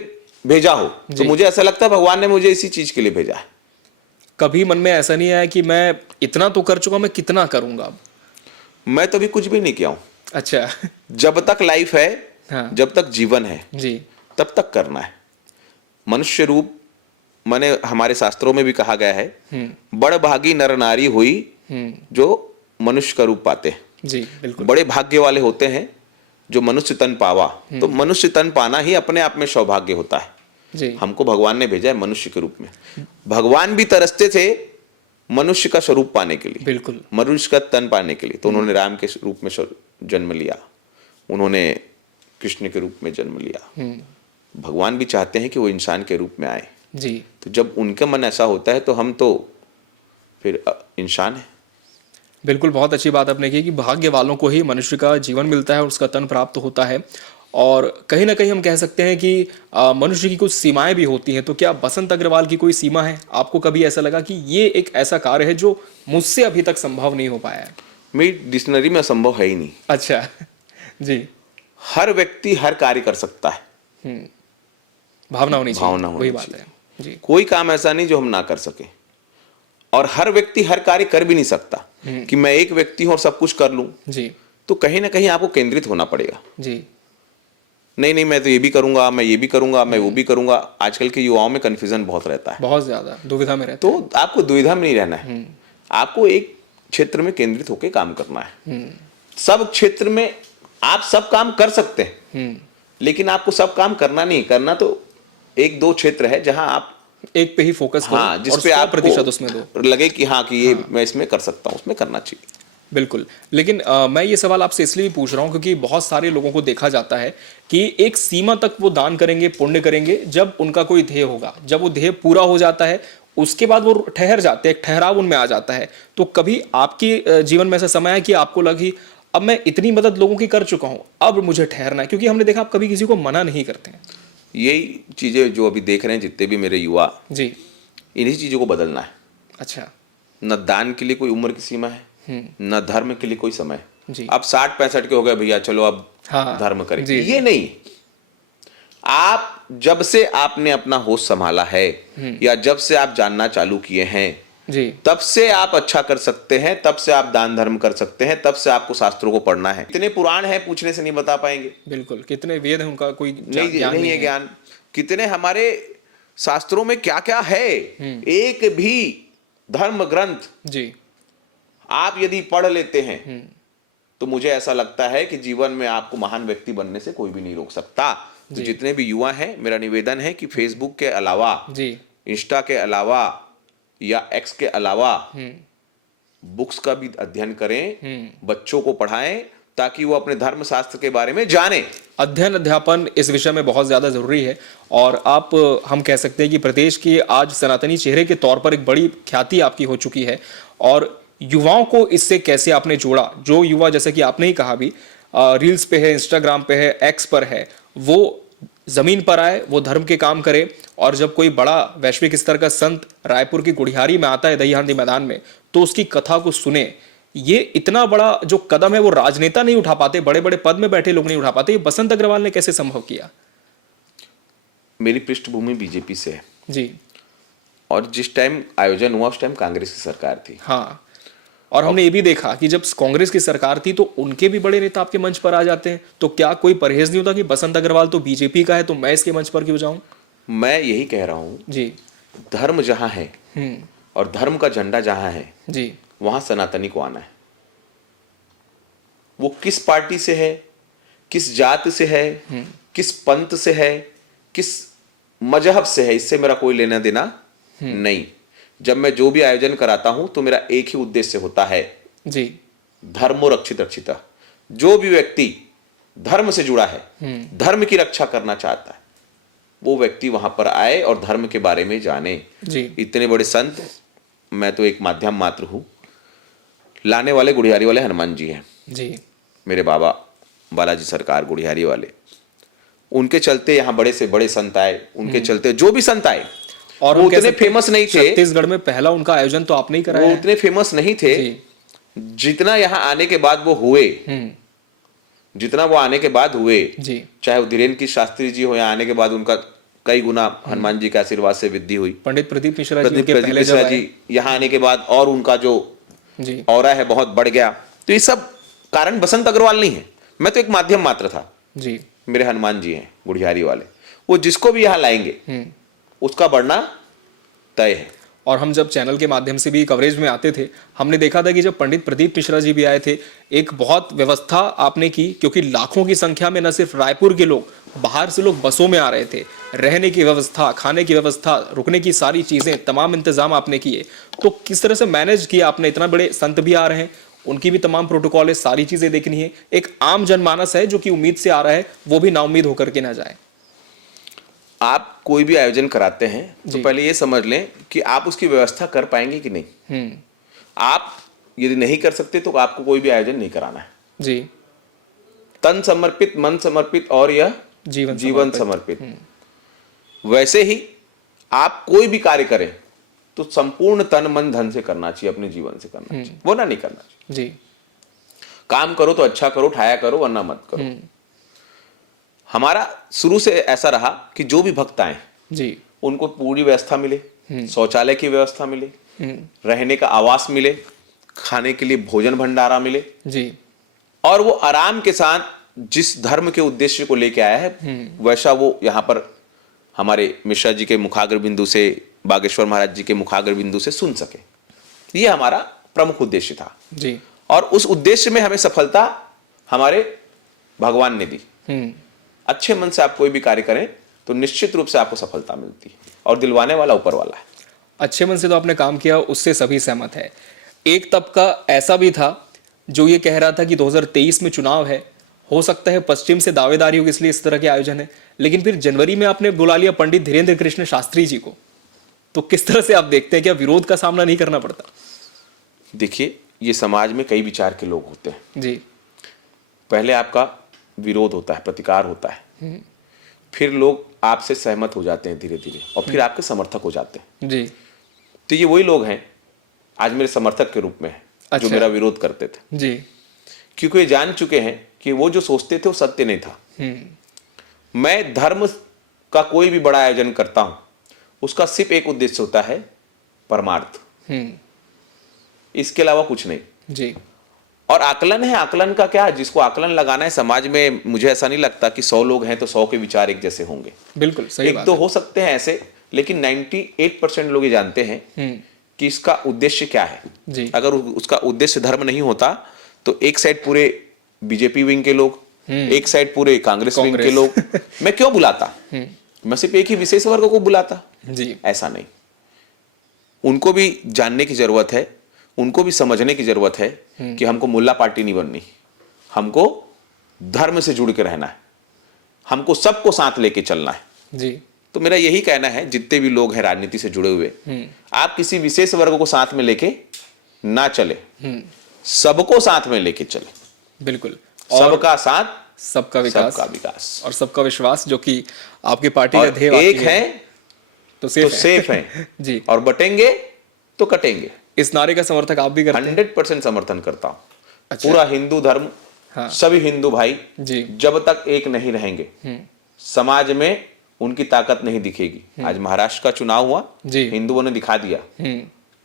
भेजा हो। तो मुझे ऐसा लगता है भगवान ने मुझे इसी चीज के लिए भेजा है। कभी मन में ऐसा नहीं आया कि मैं इतना तो कर चुका, मैं कितना करूंगा अब? मैं तो अभी कुछ भी नहीं किया हूं। अच्छा। जब तक लाइफ है, हाँ। जब तक जीवन है, जी। तब तक करना है। मनुष्य रूप, माने हमारे शास्त्रों में भी कहा गया है, बड़ भागी नर नारी हुई जो मनुष्य का रूप पाते हैं। जी बिल्कुल। बड़े भाग्य वाले होते हैं जो मनुष्य तन पावा। तो मनुष्य तन पाना ही अपने आप में सौभाग्य होता है। जी। हमको भगवान ने भेजा है मनुष्य के रूप में। भगवान भी तरसते थे मनुष्य का स्वरूप पाने के लिए, बिल्कुल। मनुष्य का तन पाने के लिए। तो उन्होंने राम के रूप में जन्म लिया, उन्होंने कृष्ण के रूप में जन्म लिया। भगवान भी चाहते हैं कि वो इंसान के रूप में आए। जी। तो जब उनका मन ऐसा होता है तो हम तो फिर इंसान है। बिल्कुल, बहुत अच्छी बात आपने की कि भाग्य वालों को ही मनुष्य का जीवन मिलता है और उसका तन प्राप्त होता है। और कहीं ना कहीं हम कह सकते हैं कि मनुष्य की कुछ सीमाएं भी होती हैं। तो क्या बसंत अग्रवाल की कोई सीमा है? आपको कभी ऐसा लगा कि ये एक ऐसा कार्य है जो मुझसे अभी तक संभव नहीं हो पाया है? मेरी डिक्शनरी में असंभव है ही नहीं। अच्छा। जी। हर व्यक्ति हर कार्य कर सकता है। भावना होनी चाहिए। भावना होनी वही बात चाहिए। है। जी। कोई काम ऐसा नहीं जो हम ना कर सके, और हर व्यक्ति हर कार्य कर भी नहीं सकता कि मैं एक व्यक्ति हूं और सब कुछ कर लूं। जी। तो कहीं ना कहीं आपको केंद्रित होना पड़ेगा। जी। नहीं, मैं तो ये भी करूंगा, मैं ये भी करूंगा, मैं वो भी करूंगा। आजकल के युवाओं में कंफ्यूजन बहुत रहता है, बहुत ज्यादा दुविधा में रहते तो आपको दुविधा में नहीं रहना है। आपको एक क्षेत्र में केंद्रित होकर काम करना है। सब क्षेत्र में आप सब काम कर सकते हैं, लेकिन आपको सब काम करना नहीं। करना तो 1-2 क्षेत्र है जहां आप एक पे ही फोकस करो, हाँ, और जिसपे 100% उसमें दो। आपको लगे कि हाँ कि ये मैं इसमें कर सकता हूँ, उसमें करना चाहिए। बिल्कुल। लेकिन मैं ये सवाल आपसे इसलिए भी पूछ रहा हूँ क्योंकि बहुत सारे लोगों को देखा जाता है कि एक सीमा तक वो दान करेंगे, पुण्य करेंगे, जब उनका कोई ध्येय होगा। जब वो ध्येय पूरा हो जाता है उसके बाद वो ठहर जाते हैं, एक ठहराव उनमें आ जाता है। तो कभी आपके जीवन में ऐसा समय है कि आपको लगी अब मैं इतनी मदद लोगों की कर चुका हूँ, अब मुझे ठहरना है? क्योंकि हमने देखा आप कभी किसी को मना नहीं करते हैं। यही चीजें जो अभी देख रहे हैं जितने भी मेरे युवा, जी। इन्हीं चीजों को बदलना है। अच्छा। न दान के लिए कोई उम्र की सीमा है, न धर्म के लिए कोई समय। जी। अब 60-65 के हो गए भैया, चलो अब हाँ, धर्म करें, जी। ये नहीं। आप जब से आपने अपना होश संभाला है, या जब से आप जानना चालू किए हैं, जी तब से आप अच्छा कर सकते हैं, तब से आप दान धर्म कर सकते हैं, तब से आपको शास्त्रों को पढ़ना है। इतने पुराण हैं, पूछने से नहीं बता पाएंगे। बिल्कुल, कितने वेद हैं उनका कोई नहीं ज्ञान नहीं है ज्ञान। कितने हमारे शास्त्रों में क्या क्या है, एक भी धर्म ग्रंथ जी आप यदि पढ़ लेते हैं तो मुझे ऐसा लगता है कि जीवन में आपको महान व्यक्ति बनने से कोई भी नहीं रोक सकता। तो जी। जितने भी युवा हैं, मेरा निवेदन है कि फेसबुक के अलावा, जी इंस्टा के अलावा या एक्स के अलावा बुक्स का भी अध्ययन करें, बच्चों को पढ़ाएं ताकि वो अपने धर्म शास्त्र के बारे में जाने। अध्ययन अध्यापन इस विषय में बहुत ज़्यादा ज़रूरी है। और आप हम कह सकते हैं कि प्रदेश के आज सनातनी चेहरे के तौर पर एक बड़ी ख्याति आपकी हो चुकी है। और युवाओं को इससे कैसे आपने जोड़ा? जो युवा, जैसे कि आपने ही कहा भी, रील्स पे है, इंस्टाग्राम पे है, एक्स पर है, वो ज़मीन पर आए, वो धर्म के काम करे। और जब कोई बड़ा वैश्विक स्तर का संत रायपुर की गुढ़ियारी में आता है, दही हांडी मैदान में, तो उसकी कथा को सुने। ये इतना बड़ा जो कदम है वो राजनेता नहीं उठा पाते, बड़े बड़े पद में बैठे लोग नहीं उठा पाते। ये बसंत अग्रवाल ने कैसे संभव किया? मेरी पृष्ठभूमि बीजेपी से है जी और जिस टाइम आयोजन हुआ उस टाइम कांग्रेस की सरकार थी। हाँ, और हमने ये भी देखा कि जब कांग्रेस की सरकार थी तो उनके भी बड़े नेता आपके मंच पर आ जाते हैं। तो क्या कोई परहेज नहीं होता कि बसंत अग्रवाल तो बीजेपी का है तो मैं इसके मंच पर क्यों जाऊं? मैं यही कह रहा हूं, जी धर्म जहां है और धर्म का झंडा जहां है, जी वहां सनातनी को आना है। वो किस पार्टी से है, किस जात से है, किस पंथ से है, किस मजहब से है, इससे मेरा कोई लेना देना नहीं। जब मैं जो भी आयोजन कराता हूं तो मेरा एक ही उद्देश्य होता है, जी धर्मो रक्षित रक्षिता। जो भी व्यक्ति धर्म से जुड़ा है, धर्म की रक्षा करना चाहता है, वो व्यक्ति वहां पर आए और धर्म के बारे में जाने। जी इतने बड़े संत, मैं तो एक माध्यम मात्र हूं। लाने वाले गुढ़ियारी वाले हनुमान जी हैं, जी मेरे बाबा बालाजी सरकार गुढ़ियारी वाले। उनके चलते यहाँ बड़े से बड़े संत आए, उनके चलते जो भी संत आए, और वो हम कह उतने सकते हैं फेमस नहीं थे। छत्तीसगढ़ में पहला उनका आयोजन तो आपने ही कराया वो है। उतने फेमस नहीं थे जी जितना यहाँ आने के बाद वो हुए, जितना वो आने के बाद हुए। जी चाहे वो धीरेन्द्र की शास्त्री जी हो, यहाँ आने के बाद उनका कई गुना हनुमान जी के आशीर्वाद से वृद्धि हुई। पंडित प्रदीप मिश्रा जी प्रदीप उनके पहले जब आए। जी यहाँ आने के बाद और उनका जो जी ऑरा है बहुत बढ़ गया। तो ये सब कारण बसंत अग्रवाल नहीं है, मैं तो एक माध्यम मात्र था। जी मेरे हनुमान जी हैं गुढ़ियारी वाले, वो जिसको भी यहाँ लाएंगे उसका बढ़ना तय है। और हम जब चैनल के माध्यम से भी कवरेज में आते थे, हमने देखा था कि जब पंडित प्रदीप मिश्रा जी भी आए थे, एक बहुत व्यवस्था आपने की, क्योंकि लाखों की संख्या में न सिर्फ रायपुर के लोग, बाहर से लोग बसों में आ रहे थे। रहने की व्यवस्था, खाने की व्यवस्था, रुकने की सारी चीज़ें, तमाम इंतजाम आपने किए। तो किस तरह से मैनेज किया आपने? इतना बड़े संत भी आ रहे हैं, उनकी भी तमाम प्रोटोकॉल है, सारी चीज़ें देखनी है। एक आम जनमानस है जो कि उम्मीद से आ रहा है, वो भी नाउम्मीद होकर के ना जाए। आप कोई भी आयोजन कराते हैं तो पहले ये समझ लें कि आप उसकी व्यवस्था कर पाएंगे कि नहीं। आप यदि नहीं कर सकते तो आपको कोई भी आयोजन नहीं कराना है। जी तन समर्पित, मन समर्पित और यह जीवन समर्पित। वैसे ही आप कोई भी कार्य करें तो संपूर्ण तन मन धन से करना चाहिए, अपने जीवन से करना चाहिए, वो ना नहीं करना चाहिए। जी काम करो तो अच्छा करो, ठाया करो वरना मत करो। हमारा शुरू से ऐसा रहा कि जो भी भक्त आए जी उनको पूरी व्यवस्था मिले, शौचालय की व्यवस्था मिले, रहने का आवास मिले, खाने के लिए भोजन भंडारा मिले, जी और वो आराम के साथ जिस धर्म के उद्देश्य को लेके आया है वैसा वो यहाँ पर हमारे मिश्रा जी के मुखाग्र बिंदु से, बागेश्वर महाराज जी के मुखाग्र बिंदु से सुन सके। ये हमारा प्रमुख उद्देश्य था जी और उस उद्देश्य में हमें सफलता हमारे भगवान ने दी। अच्छे मन से आप कोई भी कार्य करें तो निश्चित रूप से आपको सफलता मिलती है, और दिलवाने वाला ऊपर वाला है। अच्छे मन से तो आपने काम किया, उससे सभी सहमत है। एक तबका ऐसा भी था जो ये कह रहा था कि 2023 में चुनाव है, हो सकता है पश्चिम से दावेदारी हो, इसलिए इस तरह के आयोजन है। लेकिन फिर जनवरी में आपने बुला लिया पंडित धीरेन्द्र कृष्ण शास्त्री जी को। तो किस तरह से आप देखते हैं, क्या विरोध का सामना नहीं करना पड़ता? देखिए, ये समाज में कई विचार के लोग होते हैं। जी पहले आपका विरोध होता है, प्रतिकार होता है, फिर लोग आपसे सहमत हो जाते हैं धीरे धीरे, और फिर आपके समर्थक हो जाते हैं। जी तो ये वही लोग हैं आज मेरे समर्थक के रूप में हैं, जो मेरा विरोध करते थे। जी क्योंकि ये जान चुके हैं कि वो जो सोचते थे वो सत्य नहीं था। मैं धर्म का कोई भी बड़ा आयोजन करता हूं, उसका सिर्फ एक उद्देश्य होता है, परमार्थ। इसके अलावा कुछ नहीं। जी। और आकलन है, आकलन का क्या, जिसको आकलन लगाना है समाज में, मुझे ऐसा नहीं लगता कि 100 लोग हैं तो 100 के विचार एक जैसे होंगे। बिल्कुल सही एक बात तो है। हो सकते हैं ऐसे, लेकिन 98% लोग ये जानते हैं कि इसका उद्देश्य क्या है। जी। अगर उसका उद्देश्य धर्म नहीं होता तो एक साइड पूरे बीजेपी विंग के लोग, एक साइड पूरे कांग्रेस विंग के लोग, मैं क्यों बुलाता? मैं सिर्फ एक ही विशेष वर्ग को बुलाता। जी। ऐसा नहीं, उनको भी जानने की जरूरत है, उनको भी समझने की जरूरत है कि हमको मुल्ला पार्टी नहीं बननी, हमको धर्म से जुड़ के रहना है, हमको सबको साथ लेके चलना है। जी। तो मेरा यही कहना है, जितने भी लोग हैं राजनीति से जुड़े हुए, आप किसी विशेष वर्ग को साथ में लेके ना चले, सबको साथ में लेके चले। बिल्कुल। सबका साथ, सबका विकास, सबका विकास और सबका विश्वास, जो कि आपकी पार्टी का और ध्येय एक वाकई है तो तो सेफ सेफ है जी। और बटेंगे तो कटेंगे। इस नारे का समर्थक आप भी करते हैं? 100% समर्थन करता हूं। अच्छा। पूरा हिंदू धर्म, हाँ। सभी हिंदू भाई जी। जब तक एक नहीं रहेंगे, समाज में उनकी ताकत नहीं दिखेगी। आज महाराष्ट्र का चुनाव हुआ, जी। हिंदुओं ने दिखा दिया।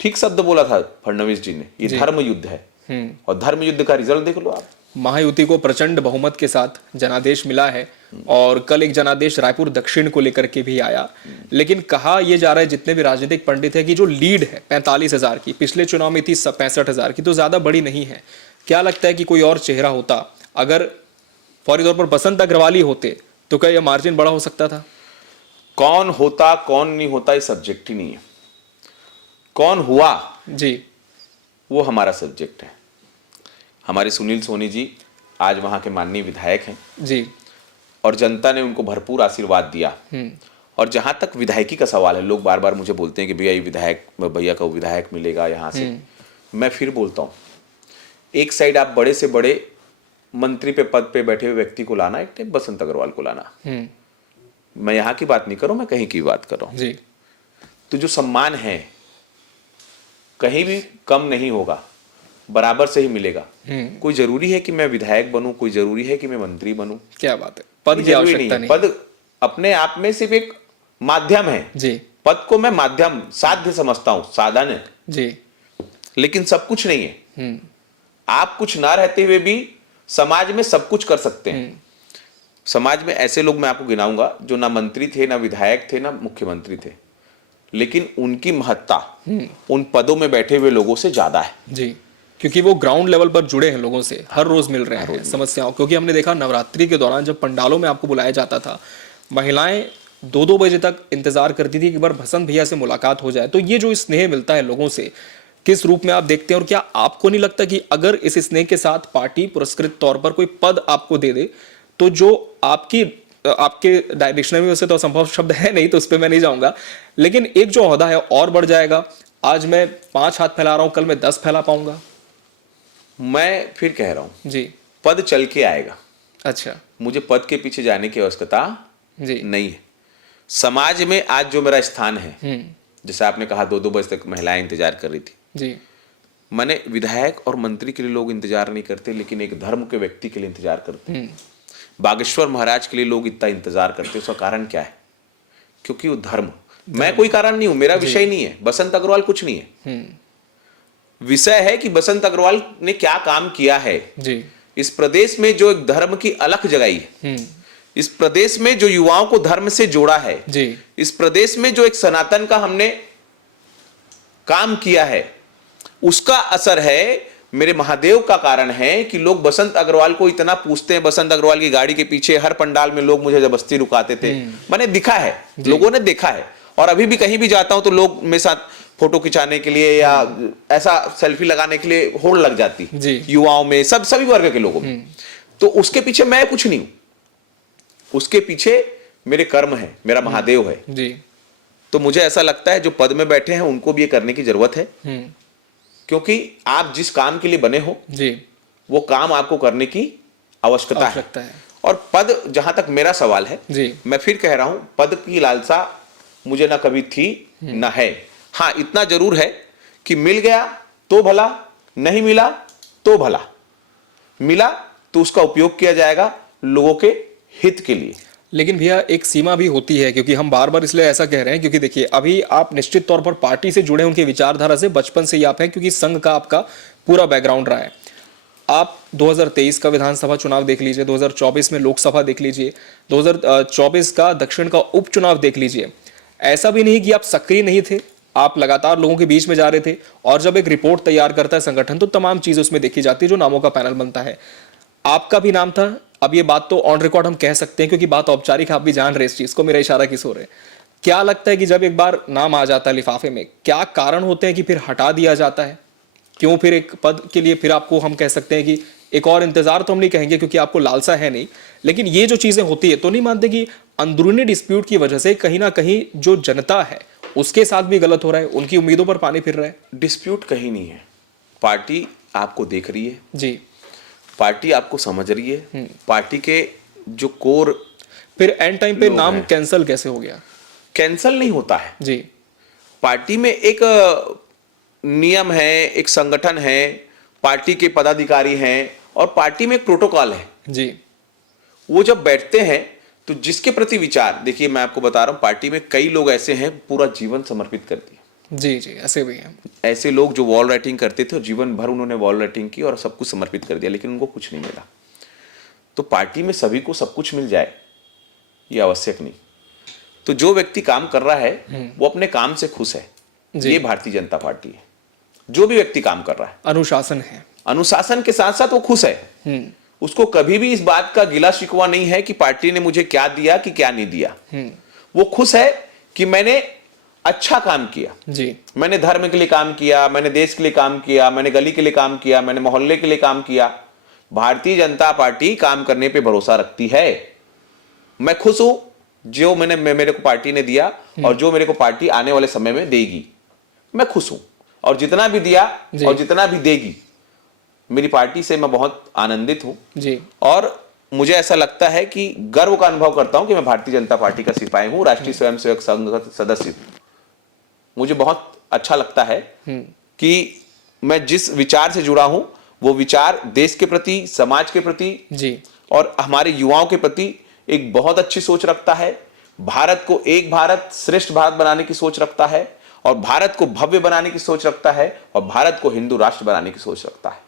ठीक शब्द बोला था फडणवीस जी ने, ये धर्म युद्ध है, और धर्म युद्ध का रिजल्ट देख लो आप। महायुति को प्रचंड बहुमत के साथ जनादेश मिला है, और कल एक जनादेश रायपुर दक्षिण को लेकर के भी आया। लेकिन कहा यह जा रहा है, जितने भी राजनीतिक पंडित है, कि जो लीड है 45,000 की, पिछले चुनाव में थी 65,000 की, तो ज्यादा बड़ी नहीं है। क्या लगता है कि कोई और चेहरा होता, अगर फौरी तौर पर बसंत अग्रवाल ही होते, तो क्या यह मार्जिन बड़ा हो सकता था? कौन होता कौन नहीं होता ये सब्जेक्ट ही नहीं है, कौन हुआ जी। वो हमारा सब्जेक्ट है। हमारे सुनील सोनी जी आज वहां के माननीय विधायक हैं जी। और जनता ने उनको भरपूर आशीर्वाद दिया। और जहां तक विधायकी का सवाल है, लोग बार बार मुझे बोलते हैं कि भैया ये विधायक, भैया का विधायक मिलेगा यहाँ से। मैं फिर बोलता हूँ, एक साइड आप बड़े से बड़े मंत्री पे पद पे बैठे हुए व्यक्ति को लाना, एक टाइम बसंत अग्रवाल को लाना। मैं यहाँ की बात नहीं कर रहा हूं, मैं कहीं की बात कर रहा हूं। जी। तो जो सम्मान है कहीं भी कम नहीं होगा, बराबर से ही मिलेगा। कोई जरूरी है कि मैं विधायक बनूं, कोई जरूरी है कि मैं मंत्री बनूं? क्या बात है, पद की जरूरी आवश्यकता नहीं। पद अपने आप में सिर्फ एक माध्यम है। जी। पद को मैं माध्यम, साध्य समझता हूं, साधन है, जी। लेकिन सब कुछ नहीं है। आप कुछ ना रहते हुए भी समाज में सब कुछ कर सकते हैं। समाज में ऐसे लोग मैं आपको गिनाऊंगा जो ना मंत्री थे, ना विधायक थे, ना मुख्यमंत्री थे, लेकिन उनकी महत्ता उन पदों में बैठे हुए लोगों से ज्यादा है। जी, क्योंकि वो ग्राउंड लेवल पर जुड़े हैं लोगों से, हर रोज मिल रहे हैं समस्याओं। क्योंकि हमने देखा नवरात्रि के दौरान जब पंडालों में आपको बुलाया जाता था, महिलाएं 2-2 बजे तक इंतजार करती थी कि एक बार बसंत भैया से मुलाकात हो जाए। तो ये जो स्नेह मिलता है लोगों से, किस रूप में आप देखते हैं? और क्या आपको नहीं लगता कि अगर इस स्नेह के साथ पार्टी पुरस्कृत तौर पर कोई पद आपको दे दे, तो जो आपके डिक्शनरी में वैसे तो असंभव शब्द है नहीं, तो उस पर मैं नहीं जाऊंगा, लेकिन एक जो ओहदा है और बढ़ जाएगा। आज मैं 5 हाथ फैला रहा हूं, कल मैं 10 फैला पाऊंगा। मैं फिर कह रहा हूं, जी। पद चल के आएगा। अच्छा। मुझे पद के पीछे जाने की आवश्यकता जी नहीं है। समाज में आज जो मेरा स्थान है, जैसे आपने कहा 2-2 बजे तक महिलाएं इंतजार कर रही थी, जी। माने विधायक और मंत्री के लिए लोग इंतजार नहीं करते, लेकिन एक धर्म के व्यक्ति के लिए इंतजार करते हैं। बागेश्वर महाराज के लिए लोग इतना इंतजार करते, उसका कारण क्या है? क्योंकि वो धर्म। मैं कोई कारण नहीं हूं, मेरा विषय नहीं है, बसंत अग्रवाल कुछ नहीं है। विषय है कि बसंत अग्रवाल ने क्या काम किया है जी। इस प्रदेश में, जो एक धर्म की अलख जगाई है, इस प्रदेश में जो युवाओं को धर्म से जोड़ा है, जी। इस प्रदेश में जो एक सनातन का हमने काम किया है, उसका असर है, मेरे महादेव का कारण है कि लोग बसंत अग्रवाल को इतना पूछते हैं। बसंत अग्रवाल की गाड़ी के पीछे हर पंडाल में लोग मुझे जबरदस्ती रुकाते थे, मैंने दिखा है, लोगों ने देखा है। और अभी भी कहीं भी जाता हूं तो लोग मेरे साथ फोटो खिंचाने के लिए या ऐसा सेल्फी लगाने के लिए होड़ लग जाती, युवाओं में, सभी वर्ग के लोगों में। तो उसके पीछे मैं कुछ नहीं हूं, उसके पीछे मेरे कर्म है, मेरा महादेव है जी। तो मुझे ऐसा लगता है जो पद में बैठे हैं उनको भी ये करने की जरूरत है, क्योंकि आप जिस काम के लिए बने हो जी, वो काम आपको करने की आवश्यकता है। और पद, जहां तक मेरा सवाल है जी, मैं फिर कह रहा हूं, पद की लालसा मुझे ना कभी थी ना है। हाँ, इतना जरूर है कि मिल गया तो भला, नहीं मिला तो भला, मिला तो उसका उपयोग किया जाएगा लोगों के हित के लिए। लेकिन भैया एक सीमा भी होती है, क्योंकि हम बार बार इसलिए ऐसा कह रहे हैं क्योंकि देखिए अभी आप निश्चित तौर पर पार्टी से जुड़े हैं, उनकी विचारधारा से बचपन से ही आप हैं, क्योंकि संघ का आपका पूरा बैकग्राउंड रहा है। आप 2023 का विधानसभा चुनाव देख लीजिए, 2024 में लोकसभा देख लीजिए, 2024 का दक्षिण का उपचुनाव देख लीजिए। ऐसा भी नहीं कि आप सक्रिय नहीं थे, आप लगातार लोगों के बीच में जा रहे थे। और जब एक रिपोर्ट तैयार करता है संगठन तो तमाम चीजें उसमें देखी जाती है, जो नामों का पैनल बनता है। आपका भी नाम था। अब ये बात तो ऑन रिकॉर्ड हम कह सकते हैं क्योंकि बात औपचारिक है, आप भी जान रहे इस चीज को, मेरा इशारा किस ओर है। क्या लगता है कि जब एक बार नाम आ जाता है लिफाफे में, क्या कारण होते हैं कि फिर हटा दिया जाता है? क्यों फिर एक पद के लिए फिर आपको हम कह सकते हैं कि एक और इंतजार तो हम नहीं कहेंगे क्योंकि आपको लालसा है नहीं, लेकिन ये जो चीजें होती है तो नहीं मानते कि अंदरूनी डिस्प्यूट की वजह से कहीं ना कहीं जो जनता है उसके साथ भी गलत हो रहा है, उनकी उम्मीदों पर पानी फिर रहा है? डिस्प्यूट कहीं नहीं है। पार्टी आपको देख रही है जी। पार्टी आपको समझ रही है। पार्टी के जो कोर फिर एंड टाइम पे लोग नाम हैं। कैंसिल कैसे हो गया? कैंसल नहीं होता है। जी। पार्टी में एक नियम है, एक संगठन है, पार्टी के पदाधिकारी हैं और पार्टी में एक प्रोटोकॉल है। जी। वो जब बैठते हैं तो जिसके प्रति विचार, देखिए मैं आपको बता रहा हूं, पार्टी में कई लोग ऐसे हैं पूरा जीवन समर्पित कर दिया। जी जी, ऐसे भी हैं। ऐसे लोग जो वॉल राइटिंग करते थे और जीवन भर उन्होंने वॉल राइटिंग की और सब कुछ समर्पित कर दिया, लेकिन उनको कुछ नहीं मिला। तो पार्टी में सभी को सब कुछ मिल जाए ये आवश्यक नहीं। तो जो व्यक्ति काम कर रहा है वो अपने काम से खुश है, जी। ये भारतीय जनता पार्टी है। जो भी व्यक्ति काम कर रहा है, अनुशासन है। अनुशासन के साथ साथ वो खुश है। उसको कभी भी इस बात का गिला शिकवा नहीं है कि पार्टी ने मुझे क्या दिया कि क्या नहीं दिया। वो खुश है कि मैंने अच्छा काम किया। जी। मैंने धर्म के लिए काम किया, मैंने देश के लिए काम किया, मैंने गली के लिए काम किया, मैंने मोहल्ले के लिए काम किया। भारतीय जनता पार्टी काम करने पे भरोसा रखती है। मैं खुश हूं जो मेरे को पार्टी ने दिया और जो मेरे को पार्टी आने वाले समय में देगी, मैं खुश हूं। और जितना भी दिया और जितना भी देगी, मेरी पार्टी से मैं बहुत आनंदित हूं। जी। और मुझे ऐसा लगता है कि गर्व का अनुभव करता हूं कि मैं भारतीय जनता पार्टी का सिपाही हूं, राष्ट्रीय स्वयंसेवक संघ का सदस्य हूं। मुझे बहुत अच्छा लगता है कि मैं जिस विचार से जुड़ा हूं वो विचार देश के प्रति, समाज के प्रति जी। और हमारे युवाओं के प्रति एक बहुत अच्छी सोच रखता है। भारत को एक भारत श्रेष्ठ भारत बनाने की सोच रखता है और भारत को भव्य बनाने की सोच रखता है और भारत को हिंदू राष्ट्र बनाने की सोच रखता है।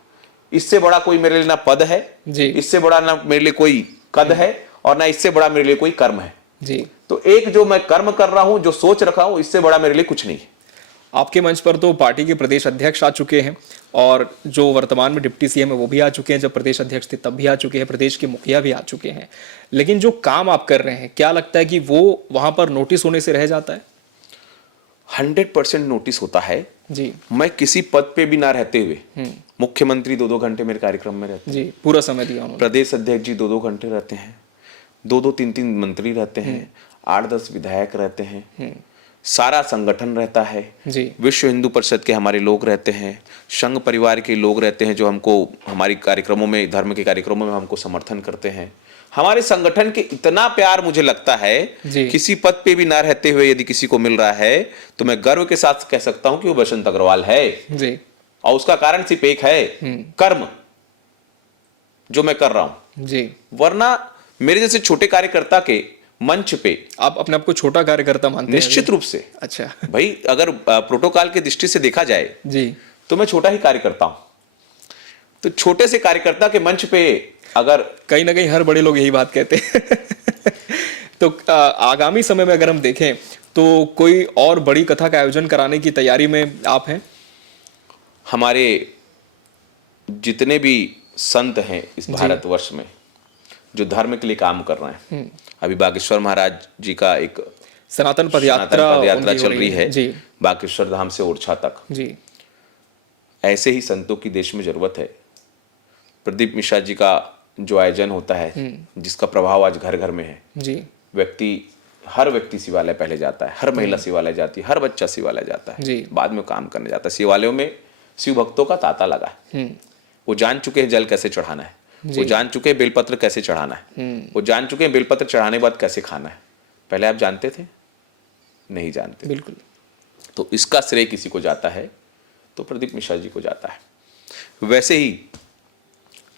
इससे बड़ा कोई मेरे लिए ना पद है, इससे बड़ा ना मेरे लिए कोई कद है और ना इससे बड़ा मेरे लिए कोई कर्म है। जी। तो एक जो मैं कर्म कर रहा हूं, जो सोच रखा हूं, इससे बड़ा मेरे लिए कुछ नहीं है। आपके मंच पर तो पार्टी के प्रदेश अध्यक्ष आ चुके हैं और जो वर्तमान में डिप्टी सीएम है वो भी आ चुके हैं, जब प्रदेश अध्यक्ष थे तब भी आ चुके हैं, प्रदेश के मुखिया भी आ चुके हैं। लेकिन जो काम आप कर रहे हैं, क्या लगता है कि वो वहां पर नोटिस होने से रह जाता है? 100% नोटिस होता है। जी। मैं किसी पद पे भी ना रहते हुए, मुख्यमंत्री 2-2 घंटे मेरे कार्यक्रम में रहते हैं। जी, पूरा समय दिया उन्होंने। प्रदेश अध्यक्ष जी 2-2 घंटे रहते हैं, 2-2 3-3 मंत्री रहते हैं, 8-10 विधायक रहते हैं, सारा संगठन रहता है। जी। विश्व हिंदू परिषद के हमारे लोग रहते हैं, संघ परिवार के लोग रहते हैं जो हमको हमारी कार्यक्रमों में, धर्म के कार्यक्रमों में हमको समर्थन करते हैं। हमारे संगठन के इतना प्यार मुझे लगता है, किसी पद पे भी ना रहते हुए यदि किसी को मिल रहा है तो मैं गर्व के साथ कह सकता हूं कि वो बसंत अग्रवाल है। जी। और उसका कारण सिर्फ एक है, कर्म जो मैं कर रहा हूं। जी। वरना मेरे जैसे छोटे कार्यकर्ता के मंच पे, आप अपने आप को छोटा कार्यकर्ता मानते हैं? निश्चित रूप से। अच्छा। भाई अगर प्रोटोकॉल की दृष्टि से देखा जाए जी, तो मैं छोटा ही कार्यकर्ता हूं। तो छोटे से कार्यकर्ता के मंच पे अगर, कहीं ना कहीं हर बड़े लोग यही बात कहते हैं। तो आगामी समय में अगर हम देखें तो कोई और बड़ी कथा का आयोजन कराने की तैयारी में आप हैं? हमारे जितने भी संत हैं इस भारतवर्ष में जो धर्म के लिए काम कर रहे हैं, अभी बागेश्वर महाराज जी का एक सनातन पदयात्रा चल रही है जी, बागेश्वर धाम से ओरछा तक। जी। ऐसे ही संतों की देश में जरूरत है। प्रदीप मिश्रा जी का जो आयोजन होता है, जिसका प्रभाव आज घर घर में है, जी। हर व्यक्ति शिवालय पहले जाता है, हर महिला शिवालय जाती है, हर बच्चा शिवालय जाता है, जी। बाद में काम करने जाता है। शिवालयों में शिव भक्तों का तांता लगा है। वो जान चुके हैं जल कैसे चढ़ाना है, वो जान चुके हैं बेलपत्र कैसे चढ़ाना है, वो जान चुके हैं बेलपत्र चढ़ाने के बाद कैसे खाना है। पहले आप जानते थे? नहीं जानते। बिल्कुल। तो इसका श्रेय किसी को जाता है तो प्रदीप मिश्रा जी को जाता है। वैसे ही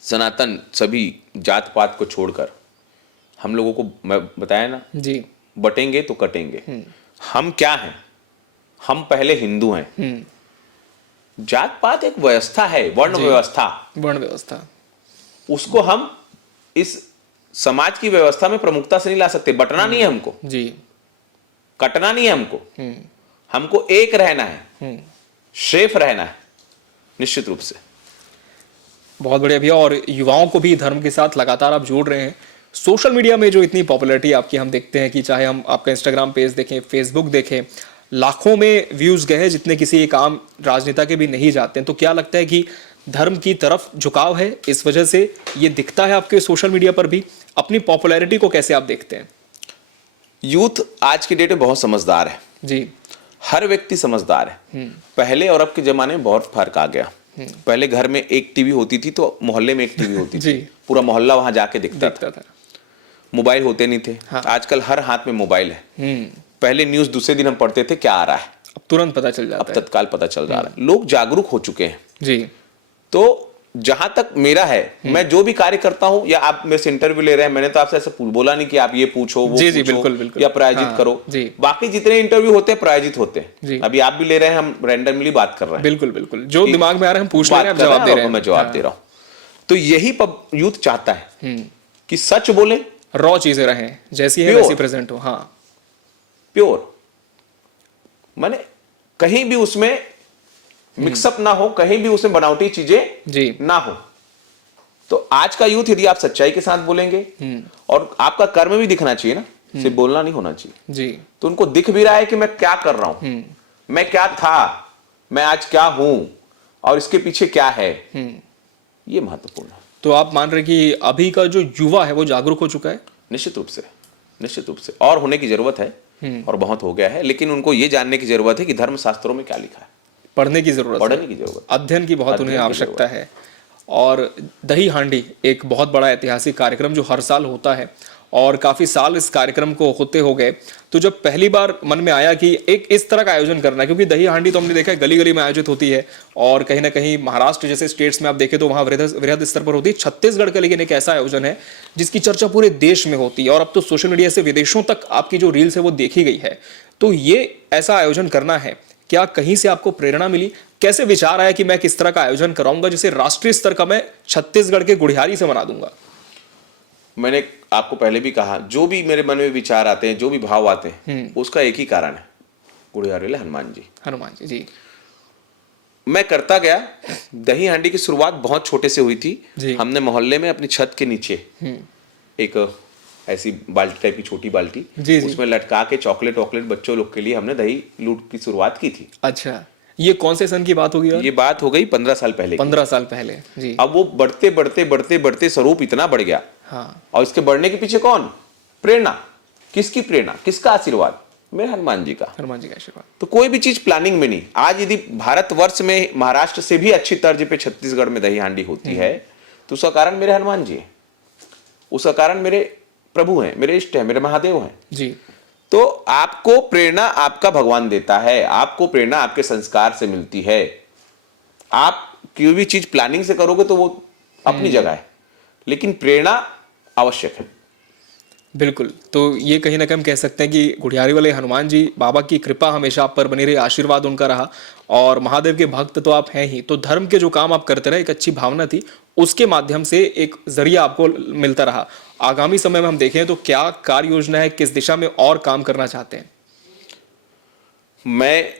सनातन सभी जात पात को छोड़कर हम लोगों को मैं बताया ना, जी। बटेंगे तो कटेंगे। हम क्या हैं? हम पहले हिंदू हैं। जात पात एक व्यवस्था है, वर्ण जी। व्यवस्था, वर्ण व्यवस्था। उसको हम इस समाज की व्यवस्था में प्रमुखता से नहीं ला सकते। बटना नहीं है हमको, जी। कटना नहीं है हमको, हमको एक रहना है, सेफ रहना है, निश्चित रूप से। बहुत बढ़िया भैया। और युवाओं को भी धर्म के साथ लगातार आप जोड़ रहे हैं। सोशल मीडिया में जो इतनी पॉपुलैरिटी आपकी हम देखते हैं कि चाहे हम आपका इंस्टाग्राम पेज देखें, फेसबुक देखें, लाखों में व्यूज गए हैं जितने किसी एक आम राजनेता के भी नहीं जाते हैं। तो क्या लगता है कि धर्म की तरफ झुकाव है, इस वजह से ये दिखता है आपके सोशल मीडिया पर भी? अपनी पॉपुलैरिटी को कैसे आप देखते हैं? यूथ आज की डेट में बहुत समझदार है। जी। हर व्यक्ति समझदार है। पहले और अब के जमाने में बहुत फर्क आ गया। पहले घर में एक टीवी होती थी तो मोहल्ले में एक टीवी होती जी। थी, पूरा मोहल्ला वहां जाके दिखता था। मोबाइल होते नहीं थे। हाँ। आजकल हर हाथ में मोबाइल है। पहले न्यूज दूसरे दिन हम पढ़ते थे क्या आ रहा है, अब तुरंत पता चल अब जाता है। तत्काल पता चल रहा है। लोग जागरूक हो चुके हैं। जी। तो जहां तक मेरा है, मैं जो भी कार्य करता हूं, या आप मेरे से इंटरव्यू ले रहे हैं, मैंने तो आपसे ऐसा बोला नहीं कि आप ये पूछो वो जी, जी, पूछो, बिल्कुल, बिल्कुल। या प्रायोजित हाँ, करो। जी। बाकी जितने इंटरव्यू होते हैं प्रायोजित होते जी। हैं। अभी आप भी ले रहे हैं, हम रैंडमली बात कर रहे हैं। बिल्कुल बिल्कुल, जो कि दिमाग में आ रहा है हम पूछ ले बात रहे हैं, आप कर जवाब दे रहे और हैं। मैं जवाब दे रहा हूं। तो यही यूथ चाहता है कि सच बोले, रॉ चीजें रहें, जैसी है Pure। वैसी प्रेजेंट हो। हाँ। प्योर, माने कहीं भी उसमें मिक्सअप ना हो, कहीं भी उसमें बनावटी चीजें जी। ना हो। तो आज का यूथ यदि आप सच्चाई के साथ बोलेंगे, और आपका कर्म भी दिखना चाहिए ना, सिर्फ बोलना नहीं होना चाहिए। जी। तो उनको दिख भी रहा है कि मैं क्या कर रहा हूं, मैं क्या था, मैं आज क्या हूं, और इसके पीछे क्या है, ये महत्वपूर्ण है। तो आप मान रहे कि अभी का जो युवा है वो जागरूक हो चुका है? निश्चित रूप से, निश्चित रूप से, और होने की जरूरत है, और बहुत हो गया है। लेकिन उनको ये जानने की जरूरत है कि धर्म शास्त्रों में क्या लिखा है। पढ़ने की जरूरत है, पढ़ने की जरूरत, अध्ययन की बहुत उन्हें अध्ययन की आवश्यकता है। और दही हांडी एक बहुत बड़ा ऐतिहासिक कार्यक्रम जो हर साल होता है, और काफी साल इस कार्यक्रम को होते हो गए। तो जब पहली बार मन में आया कि एक इस तरह का आयोजन करना है, क्योंकि दही हांडी तो हमने देखा है गली गली में आयोजित होती है, और कहीं ना कहीं महाराष्ट्र जैसे स्टेट्स में आप देखें तो वहां वृहद स्तर पर होती है। छत्तीसगढ़ का लेकिन एक ऐसा आयोजन है जिसकी चर्चा पूरे देश में होती है, और अब तो सोशल मीडिया से विदेशों तक आपकी जो रील्स है वो देखी गई है। तो ये ऐसा आयोजन करना है, क्या कहीं से आपको प्रेरणा मिली? कैसे विचार आया कि मैं किस तरह का आयोजन कराऊंगा जिसे राष्ट्रीय स्तर का मैं छत्तीसगढ़ के गुढ़ियारी से मना दूंगा? मैंने आपको पहले भी कहा, जो भी मेरे मन में विचार आते हैं, जो भी भाव आते हैं, उसका एक ही कारण है, गुढ़ियारी हनुमान जी। हनुमान जी। जी। मैं करता गया। दही हांडी की शुरुआत बहुत छोटे से हुई थी। जी। हमने मोहल्ले में अपनी छत के नीचे एक ऐसी बाल्टी टाइप की छोटी बाल्टी, जी, जी। उसमें लटका के चॉकलेट वॉकलेट बच्चों लोग के लिए हमने दही लूट की शुरुआत की थी। अच्छा, ये कौन से सन की बात होगी? ये बात हो गई 15 साल पहले की। 15 साल पहले। जी। अब वो बढ़ते बढ़ते बढ़ते बढ़ते स्वरूप इतना बढ़ गया। हाँ। और इसके बढ़ने के पीछे कौन? प्रेरणा। किसकी प्रेरणा, किसका आशीर्वाद? मेरे हनुमान जी का। हनुमान जी का आशीर्वाद। तो कोई भी चीज प्लानिंग में नहीं। आज यदि भारतवर्ष में महाराष्ट्र से भी अच्छी तर्ज पे छत्तीसगढ़ में दही हांडी होती है, तो उसका कारण मेरे हनुमान जी है, उसका कारण मेरे प्रभु हैं, मेरे इष्ट हैं, मेरे महादेव हैं। जी। तो आपको प्रेरणा आपका भगवान देता है, आपको प्रेरणा आपके संस्कार से मिलती है। आप कोई भी चीज प्लानिंग से करोगे तो वो अपनी जगह है, लेकिन प्रेरणा आवश्यक है। बिल्कुल। तो ये कहीं ना कहीं हम कह सकते हैं कि गुढ़ियारी वाले हनुमान जी बाबा की कृपा हमेशा आप पर बनी रही, आशीर्वाद उनका रहा, और महादेव के भक्त तो आप हैं ही। तो धर्म के जो काम आप करते रहे, एक अच्छी भावना थी, उसके माध्यम से एक जरिया आपको मिलता रहा। आगामी समय में हम देखें तो क्या कार्य योजना है, किस दिशा में और काम करना चाहते हैं? मैं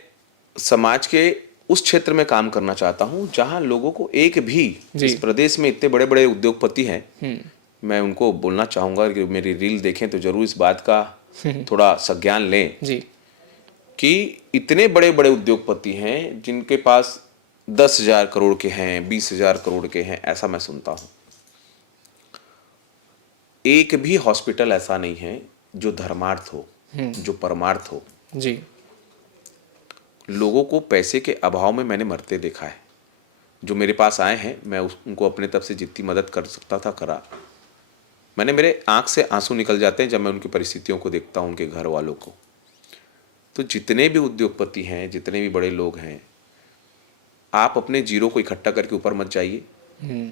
समाज के उस क्षेत्र में काम करना चाहता हूं जहां लोगों को एक भी, इस प्रदेश में इतने बड़े बड़े उद्योगपति हैं, मैं उनको बोलना चाहूंगा कि मेरी रील देखें तो जरूर इस बात का थोड़ा संज्ञान लें जी। कि इतने बड़े बड़े उद्योगपति हैं जिनके पास 10,000 करोड़ के हैं, 20,000 करोड़ के हैं, ऐसा मैं सुनता हूं। एक भी हॉस्पिटल ऐसा नहीं है जो धर्मार्थ हो, जो परमार्थ हो। जी। लोगों को पैसे के अभाव में मैंने मरते देखा है। जो मेरे पास आए हैं, मैं उनको अपने तरफ से जितनी मदद कर सकता था करा। मैंने, मेरे आंख से आंसू निकल जाते हैं जब मैं उनकी परिस्थितियों को देखता हूं, उनके घर वालों को। तो जितने भी उद्योगपति हैं, जितने भी बड़े लोग हैं, आप अपने जीरो को इकट्ठा करके ऊपर मत जाइए।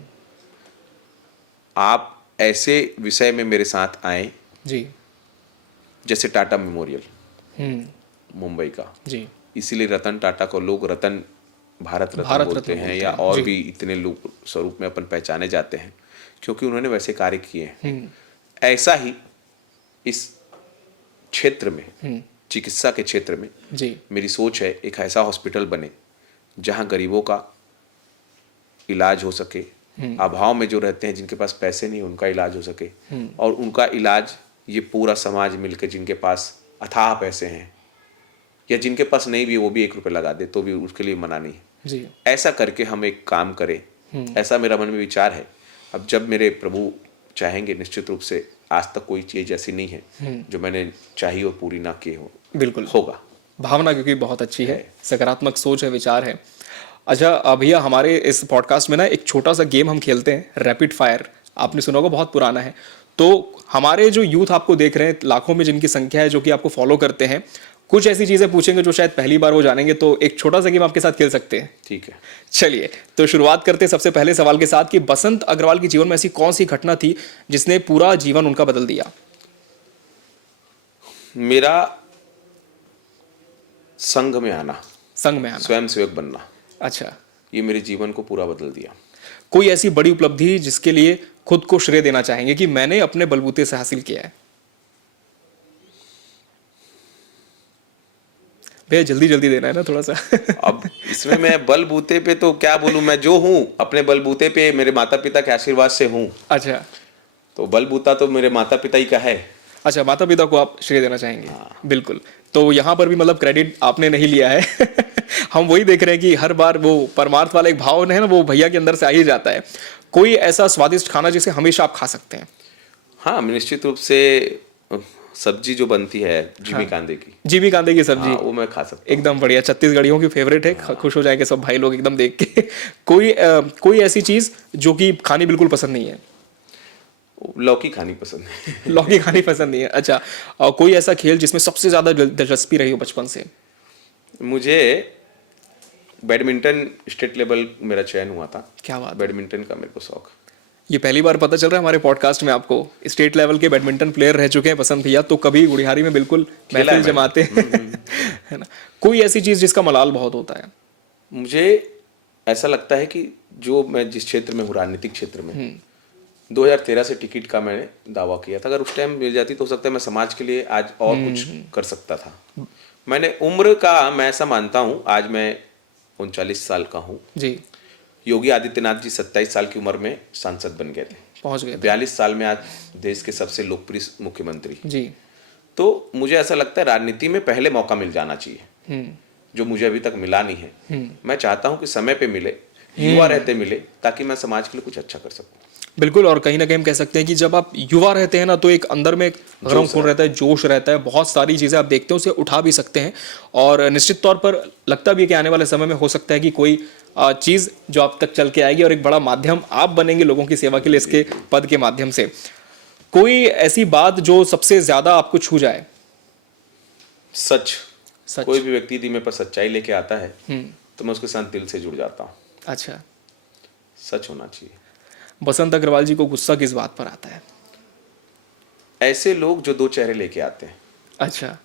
आप ऐसे विषय में मेरे साथ आए जी। जैसे टाटा मेमोरियल हम्म। मुंबई का, जी। इसीलिए रतन टाटा को लोग रतन भारत रत्न भारत बोलते रत्न हैं, बोलते या हैं, और जी। भी इतने लोग स्वरूप में अपन पहचाने जाते हैं क्योंकि उन्होंने वैसे कार्य किए हैं। ऐसा ही इस क्षेत्र में, चिकित्सा के क्षेत्र में जी। मेरी सोच है एक ऐसा हॉस्पिटल बने जहां गरीबों का इलाज हो सके, अभाव में जो रहते हैं जिनके पास पैसे नहीं उनका इलाज हो सके, और उनका इलाज ये पूरा समाज मिलकर जिनके पास अथाह पैसे हैं या जिनके पास नहीं भी वो भी 1 रुपये लगा दे तो भी उसके लिए मना नहीं है। जी। ऐसा करके हम एक काम करें, ऐसा मेरा मन में विचार है। अब जब मेरे प्रभु चाहेंगे, निश्चित रूप से आज तक कोई चीज ऐसी नहीं है जो मैंने चाही और पूरी ना की हो, बिल्कुल होगा। भावना क्योंकि बहुत अच्छी है, सकारात्मक सोच है, विचार है। अच्छा भैया, हमारे इस पॉडकास्ट में ना एक छोटा सा गेम हम खेलते हैं, रैपिड फायर। आपने सुना होगा, बहुत पुराना है। तो हमारे जो यूथ आपको देख रहे हैं, लाखों में जिनकी संख्या है जो कि आपको फॉलो करते हैं, कुछ ऐसी चीजें पूछेंगे जो शायद पहली बार वो जानेंगे, तो एक छोटा सा गेम आपके साथ खेल सकते हैं। ठीक है। चलिए, तो शुरुआत करते हैं सबसे पहले सवाल के साथ कि बसंत अग्रवाल के जीवन में ऐसी कौन सी घटना थी जिसने पूरा जीवन उनका बदल दिया? मेरा संघ में आना, संघ में आना, स्वयं सेवक बनना, अच्छा। ये मेरे जीवन को पूरा बदल दिया। कोई ऐसी बड़ी उपलब्धि जिसके लिए खुद को श्रेय देना चाहेंगे कि मैंने अपने बलबूते से हासिल किया है? भैया जल्दी जल्दी देना है ना थोड़ा सा। अब इसमें मैं बलबूते पे तो क्या बोलूं, मैं जो हूं अपने बलबूते पे मेरे माता पिता के आशीर्वाद से हूं, अच्छा। तो बलबूता तो मेरे माता पिता ही का है। अच्छा, माता पिता को आप श्रेय देना चाहेंगे? बिल्कुल। तो यहाँ पर भी मतलब क्रेडिट आपने नहीं लिया है। हम वही देख रहे हैं कि हर बार वो परमार्थ वाला एक भाव है ना, वो भैया के अंदर से आ ही जाता है। कोई ऐसा स्वादिष्ट खाना जिसे हमेशा आप खा सकते हैं? हाँ, निश्चित रूप से सब्जी जो बनती है जीवी कांदे की, जीवी कांदे की सब्जी, हाँ, वो मैं खा सकता हूँ। एकदम बढ़िया, छत्तीसगढ़ियों की फेवरेट है। खुश हो जाएंगे सब भाई लोग एकदम देख के। कोई ऐसी चीज जो कि खानी बिल्कुल पसंद नहीं है? लौकी खानी पसंद है। लौकी खानी पसंद नहीं है, अच्छा। और कोई ऐसा खेल जिसमें सबसे ज्यादा दिलचस्पी रही हो बचपन से? मुझे बैडमिंटन स्टेट लेवल मेरा चयन हुआ था। क्या बात है। बैडमिंटन का मेरे को शौक। ये पहली बार पता चल रहा है हमारे पॉडकास्ट में आपको स्टेट लेवल के बैडमिंटन प्लेयर रह चुके हैं पसंद भैया, तो कभी गुड़ियारी में बिल्कुल खेला है महफिल जमाते हैं। है ना। कोई ऐसी चीज जिसका मलाल बहुत होता है? मुझे ऐसा लगता है कि जो मैं जिस क्षेत्र में हूँ, राजनीतिक क्षेत्र में, 2013 से टिकट का मैंने दावा किया था। अगर उस टाइम मिल जाती तो हो सकता है मैं समाज के लिए आज और कुछ कर सकता था। मैंने उम्र का, मैं ऐसा मानता हूँ, आज मैं 39 साल का हूँ जी। योगी आदित्यनाथ जी 27 साल की उम्र में सांसद बन गए थे, पहुंच गए थे। 42 साल में आज देश के सबसे लोकप्रिय मुख्यमंत्री। जी। तो मुझे ऐसा लगता है राजनीति में पहले मौका मिल जाना चाहिए, जो मुझे अभी तक मिला नहीं है। मैं चाहता हूं कि समय पे मिले, युवा रहते मिले, ताकि मैं समाज के लिए कुछ अच्छा कर सकूं। बिल्कुल, और कहीं ना कहीं हम कह सकते हैं कि जब आप युवा रहते हैं ना, तो एक अंदर में गरम खून रहता है, जोश रहता है, बहुत सारी चीज़ें आप देखते हैं उसे उठा भी सकते हैं। और निश्चित तौर पर लगता भी है कि आने वाले समय में हो सकता है कि कोई चीज़ जो आप तक चल के आएगी और एक बड़ा माध्यम आप बनेंगे लोगों की सेवा के लिए इसके पद के माध्यम से। कोई ऐसी बात जो सबसे ज़्यादा आपको छू जाए? सच। सच। कोई भी व्यक्ति यदि मेरे पास सच्चाई लेके आता है तो मैं उसके साथ दिल से जुड़ जाता हूँ। अच्छा। सच होना चाहिए। बसंत अग्रवाल जी को गुस्सा किस बात पर आता है? ऐसे लोग जो 2 चेहरे लेके आते हैं। अच्छा।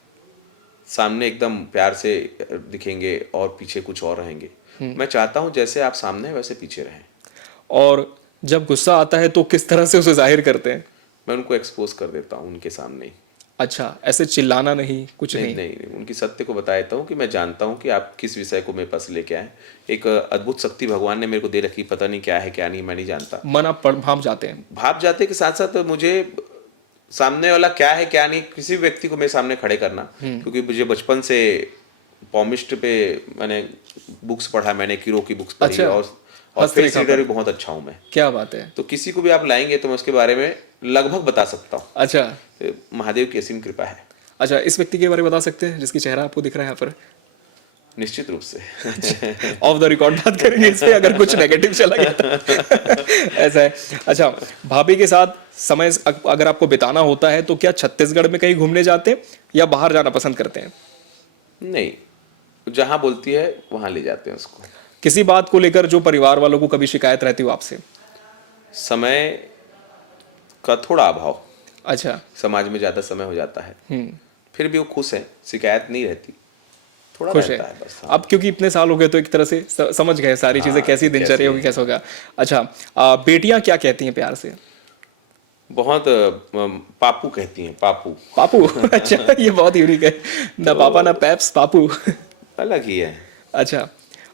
सामने एकदम प्यार से दिखेंगे और पीछे कुछ और रहेंगे। मैं चाहता हूं जैसे आप सामने हैं वैसे पीछे रहें। और जब गुस्सा आता है तो किस तरह से उसे जाहिर करते हैं? मैं उनको एक्सपोज कर देता हूं उनके सामने ही। अच्छा, ऐसे चिल्लाना नहीं, कुछ नहीं? नहीं, उनकी सत्य को बता देता हूँ कि मैं जानता हूँ कि आप किस विषय को मेरे पास लेके आए। एक अद्भुत शक्ति भगवान ने मेरे को दे रखी, पता नहीं क्या है क्या नहीं, मैं नहीं जानता। मन आप भाप जाते हैं? भाप जाते के साथ साथ मुझे सामने वाला क्या है क्या नहीं, किसी व्यक्ति को मेरे सामने खड़े करना, क्योंकि मुझे बचपन से पॉमिस्ट पे मैंने बुक्स पढ़ा, मैंने किरो की बुक्स पढ़ी। अच्छा, और फेस रीडर भी बहुत अच्छा हूँ मैं। क्या बात है। तो किसी को भी आप लाएंगे तो मैं उसके बारे में लगभग बता सकता हूँ। अच्छा। महादेव की असीम कृपा है। अच्छा, इस व्यक्ति के बारे में बता सकते हैं जिसकी चेहरा आपको दिख रहा है यहाँ पर? निश्चित रूप से। ऑफ द रिकॉर्ड बात करेंगे इस पे, अगर कुछ नेगेटिव चला गया तो। ऐसा है। अच्छा, भाभी के साथ समय अगर आपको बिताना होता है तो क्या छत्तीसगढ़ में कहीं घूमने जाते हैं या बाहर जाना पसंद करते हैं? नहीं, जहां बोलती है वहां ले जाते हैं उसको। किसी बात को लेकर जो परिवार वालों को कभी शिकायत रहती हो आपसे? समय का थोड़ा अभाव, अच्छा। समाज में ज्यादा समय हो जाता है। हम्म। फिर भी वो खुश है, शिकायत नहीं रहती, थोड़ा खुश है रहता है बस। हाँ। अब, क्योंकि इतने साल हो गए तो एक तरह से समझ गए सारी चीजें, हाँ, कैसी दिनचर्या कैसे होगी, कैसे होगा। अच्छा, बेटियां क्या कहती हैं प्यार से? बहुत पापू कहती हैं, पापू। पापू। अच्छा, ये बहुत यूनिक है, ना पापा ना पैप्स, पापू। अलग ही है। अच्छा,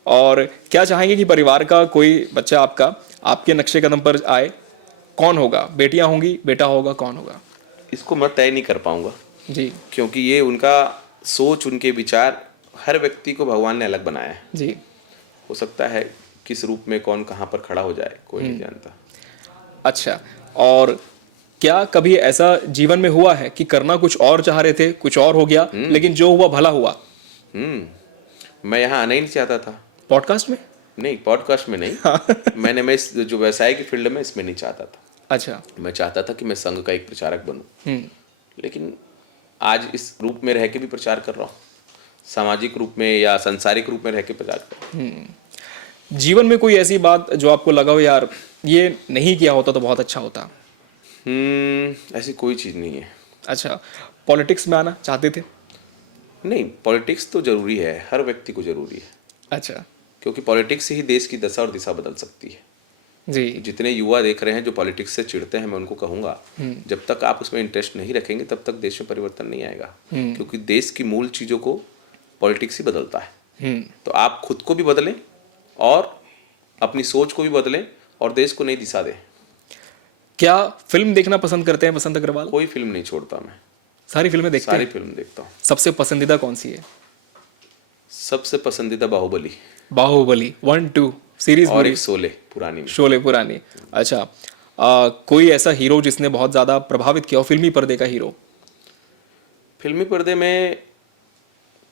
और क्या चाहेंगे कि परिवार का कोई बच्चा आपका आपके नक्शे कदम पर आए? कौन होगा? बेटियां होंगी, बेटा होगा, कौन होगा? इसको मैं तय नहीं कर पाऊंगा, जी। क्योंकि ये उनका सोच, उनके विचार, हर व्यक्ति को भगवान ने अलग बनाया है। जी। हो सकता है किस रूप में कौन कहाँ पर खड़ा हो जाए, कोई नहीं जानता। अच्छा, और क्या कभी ऐसा जीवन में हुआ है कि करना कुछ और चाह रहे थे, कुछ और हो गया, लेकिन जो हुआ भला हुआ? मैं यहाँ आना ही नहीं चाहता था। पॉडकास्ट में? नहीं, पॉडकास्ट में नहीं। मैं इस जो व्यवसाय की फील्ड में, इसमें नहीं चाहता था। अच्छा। मैं चाहता था कि मैं संघ का एक प्रचारक बनूं, लेकिन आज इस रूप में रह के भी प्रचार कर रहा हूँ, सामाजिक रूप में या सांसारिक रूप में रह के प्रचार कर रहा हूँ। जीवन में कोई ऐसी बात जो आपको लगा हो यार ये नहीं किया होता तो बहुत अच्छा होता? ऐसी कोई चीज़ नहीं है। अच्छा, पॉलिटिक्स में आना चाहते थे? नहीं, पॉलिटिक्स तो जरूरी है, हर व्यक्ति को जरूरी है, अच्छा। क्योंकि पॉलिटिक्स से ही देश की दशा और दिशा बदल सकती है। जी। जितने युवा देख रहे हैं जो पॉलिटिक्स से चिढ़ते हैं, मैं उनको कहूंगा, जब तक आप उसमें इंटरेस्ट नहीं रखेंगे तब तक देश में परिवर्तन नहीं आएगा, क्योंकि देश की मूल चीज़ों को पॉलिटिक्स ही बदलता है। तो आप खुद को भी बदलें और अपनी सोच को भी बदलें और देश को नई दिशा दें। क्या फिल्म देखना पसंद करते हैं बसंत अग्रवाल? कोई फिल्म नहीं छोड़ता मैं, सारी फिल्में देखते सारी हैं? फिल्म देखता हूँ। सबसे पसंदीदा कौन सी है? सबसे पसंदीदा बाहुबली, बाहुबली 1-2 सीरीज और पूरी? एक शोले पुरानी में। शोले पुरानी। अच्छा, कोई ऐसा हीरो जिसने बहुत ज्यादा प्रभावित किया हो, फिल्मी पर्दे का हीरो? फिल्मी पर्दे में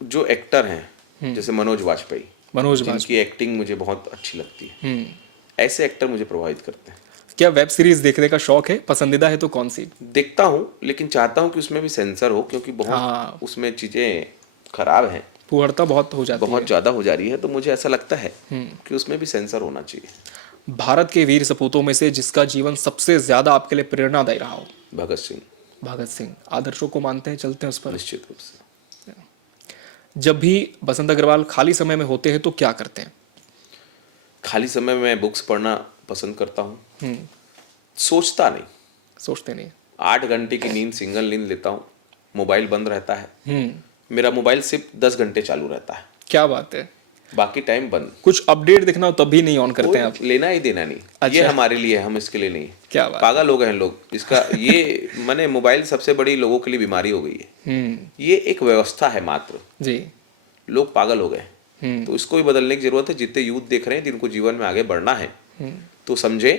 जो एक्टर हैं, जैसे मनोज वाजपेयी, मनोज जिनकी वाजपेयी। एक्टिंग मुझे बहुत अच्छी लगती है, ऐसे एक्टर मुझे प्रभावित करते हैं। क्या वेब सीरीज देखने का शौक है? पसंदीदा है तो कौन सी? देखता हूँ, लेकिन चाहता हूँ कि उसमें भी सेंसर हो, क्योंकि बहुत हाँ। उसमें चीज़ें खराब हैं, फुहड़ता बहुत हो जाती बहुत है। ज़्यादा हो जा रही है, तो मुझे ऐसा लगता है कि उसमें भी सेंसर होना चाहिए। भारत के वीर सपूतों में से जिसका जीवन सबसे ज्यादा आपके लिए प्रेरणादायी रहा हो? भगत सिंह। भगत सिंह। आदर्शों को मानते हैं, चलते हैं उस पर? निश्चित रूप से। जब भी बसंत अग्रवाल खाली समय में होते हैं तो क्या करते हैं? खाली समय में मैं बुक्स पढ़ना पसंद करता हूँ, सोचता नहीं। सोचते नहीं? 8 घंटे की नींद, सिंगल नींद लेता हूँ, मोबाइल बंद रहता है। मेरा मोबाइल सिर्फ 10 घंटे चालू रहता है, क्या बात है। बाकी टाइम बंद। कुछ अपडेट दिखना हो तब भी नहीं ऑन करते हैं आप? कोई लेना ही देना नहीं। अच्छा। ये हमारे लिए, हम इसके लिए नहीं। क्या बात। पागल हो गए हैं लोग इसका। ये माने मोबाइल सबसे बड़ी लोगों के लिए बीमारी हो गई है। ये एक व्यवस्था है मात्र, जी। लोग पागल हो गए। तो इसको भी बदलने की जरूरत है। जितने यूथ देख रहे हैं जिनको जीवन में आगे बढ़ना है, तो समझे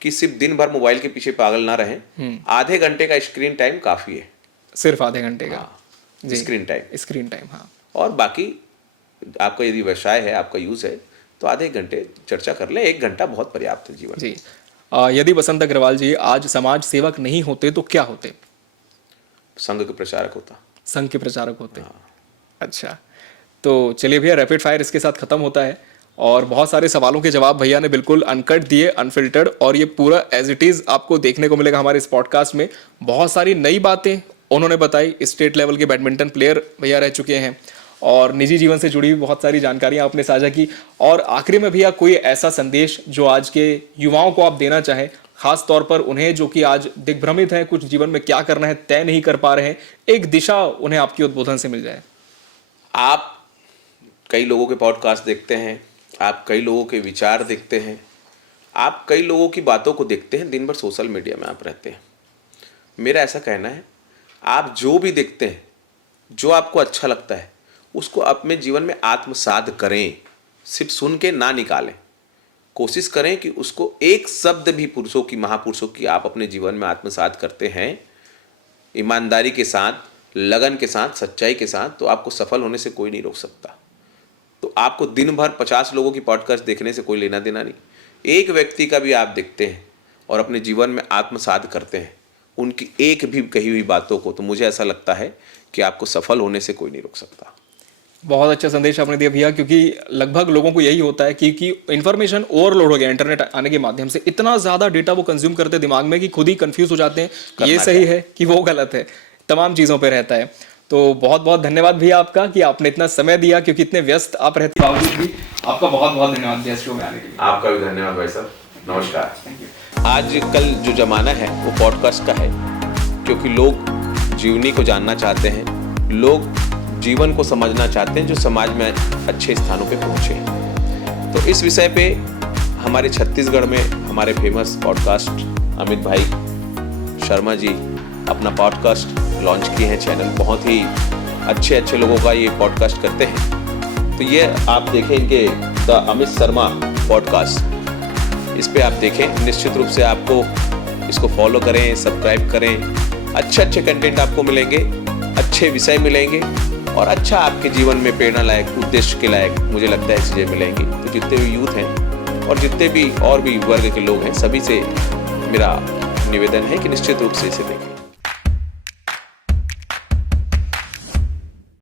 कि सिर्फ दिन भर मोबाइल के पीछे पागल ना रहें। आधे घंटे का स्क्रीन टाइम काफी है, सिर्फ आधे घंटे का? जी। Screen time. स्क्रीन टाइम, हाँ। और बाकी आपका यदि व्यवसाय है, आपका यूज है, तो आधे घंटे चर्चा कर ले, 1 घंटा बहुत पर्याप्त है जीवन। जी। यदि बसंत अग्रवाल जी आज समाज सेवक नहीं होते तो क्या होते? संघ के प्रचारक होता। संघ के प्रचारक होते? अच्छा, तो चलिए भैया, रैपिड फायर इसके साथ खत्म होता है और बहुत सारे सवालों के जवाब भैया ने बिल्कुल अनकट दिए, अनफिल्टर्ड, और ये पूरा एज इट इज आपको देखने को मिलेगा हमारे इस पॉडकास्ट में। बहुत सारी नई बातें उन्होंने बताई। स्टेट लेवल के बैडमिंटन प्लेयर भैया रह चुके हैं और निजी जीवन से जुड़ी हुई बहुत सारी जानकारियां आपने साझा की। और आखिरी में भैया कोई ऐसा संदेश जो आज के युवाओं को आप देना चाहें, खास तौर पर उन्हें जो कि आज दिग्भ्रमित हैं, कुछ जीवन में क्या करना है तय नहीं कर पा रहे हैं, एक दिशा उन्हें आपकी उद्बोधन से मिल जाए? आप कई लोगों के पॉडकास्ट देखते हैं, आप कई लोगों के विचार देखते हैं, आप कई लोगों की बातों को देखते हैं, दिन भर सोशल मीडिया में आप रहते हैं। मेरा ऐसा कहना है, आप जो भी देखते हैं, जो आपको अच्छा लगता है, उसको अपने जीवन में आत्मसात करें। सिर्फ सुन के ना निकालें, कोशिश करें कि उसको एक शब्द भी पुरुषों की, महापुरुषों की आप अपने जीवन में आत्मसात करते हैं, ईमानदारी के साथ, लगन के साथ, सच्चाई के साथ, तो आपको सफल होने से कोई नहीं रोक सकता। तो आपको दिन भर 50 लोगों की पॉडकास्ट देखने से कोई लेना देना नहीं। एक व्यक्ति का भी आप देखते हैं और अपने जीवन में आत्मसात करते हैं, उनकी एक भी कही हुई बातों को, तो मुझे ऐसा लगता है कि आपको सफल होने से कोई नहीं रोक सकता। बहुत अच्छा संदेश आपने दिया भैया, क्योंकि लगभग लोगों को यही होता है कि इन्फॉर्मेशन ओवरलोड हो गया इंटरनेट आने के माध्यम से, इतना ज़्यादा डेटा वो कंज्यूम करते हैं दिमाग में कि खुद ही कंफ्यूज हो जाते हैं, ये सही है कि वो गलत है, तमाम चीज़ों पे रहता है। तो बहुत बहुत धन्यवाद भैया आपका कि आपने इतना समय दिया, क्योंकि इतने व्यस्त आप रहते हैं बावजूद भी आपका बहुत बहुत धन्यवाद भैया शो में आने के लिए। आपका भी धन्यवाद भाई साहब, नमस्कार। आज कल जो जमाना है वो पॉडकास्ट का है, क्योंकि लोग जीवनी को जानना चाहते हैं, लोग जीवन को समझना चाहते हैं जो समाज में अच्छे स्थानों पे पहुंचे हैं। तो इस विषय पे हमारे छत्तीसगढ़ में हमारे फेमस पॉडकास्ट अमित भाई शर्मा जी अपना पॉडकास्ट लॉन्च किए हैं चैनल, बहुत ही अच्छे लोगों का ये पॉडकास्ट करते हैं। तो ये आप देखें इनके द अमित शर्मा पॉडकास्ट, इस पे आप देखें, निश्चित रूप से आपको इसको फॉलो करें, सब्सक्राइब करें, अच्छे कंटेंट आपको मिलेंगे, अच्छे विषय मिलेंगे और अच्छा आपके जीवन में प्रेरणा लायक, उद्देश्य के लायक मुझे लगता है चीज़ें मिलेंगी। तो जितने भी यूथ हैं और जितने भी और भी वर्ग के लोग हैं, सभी से मेरा निवेदन है कि निश्चित रूप से इसे देखें।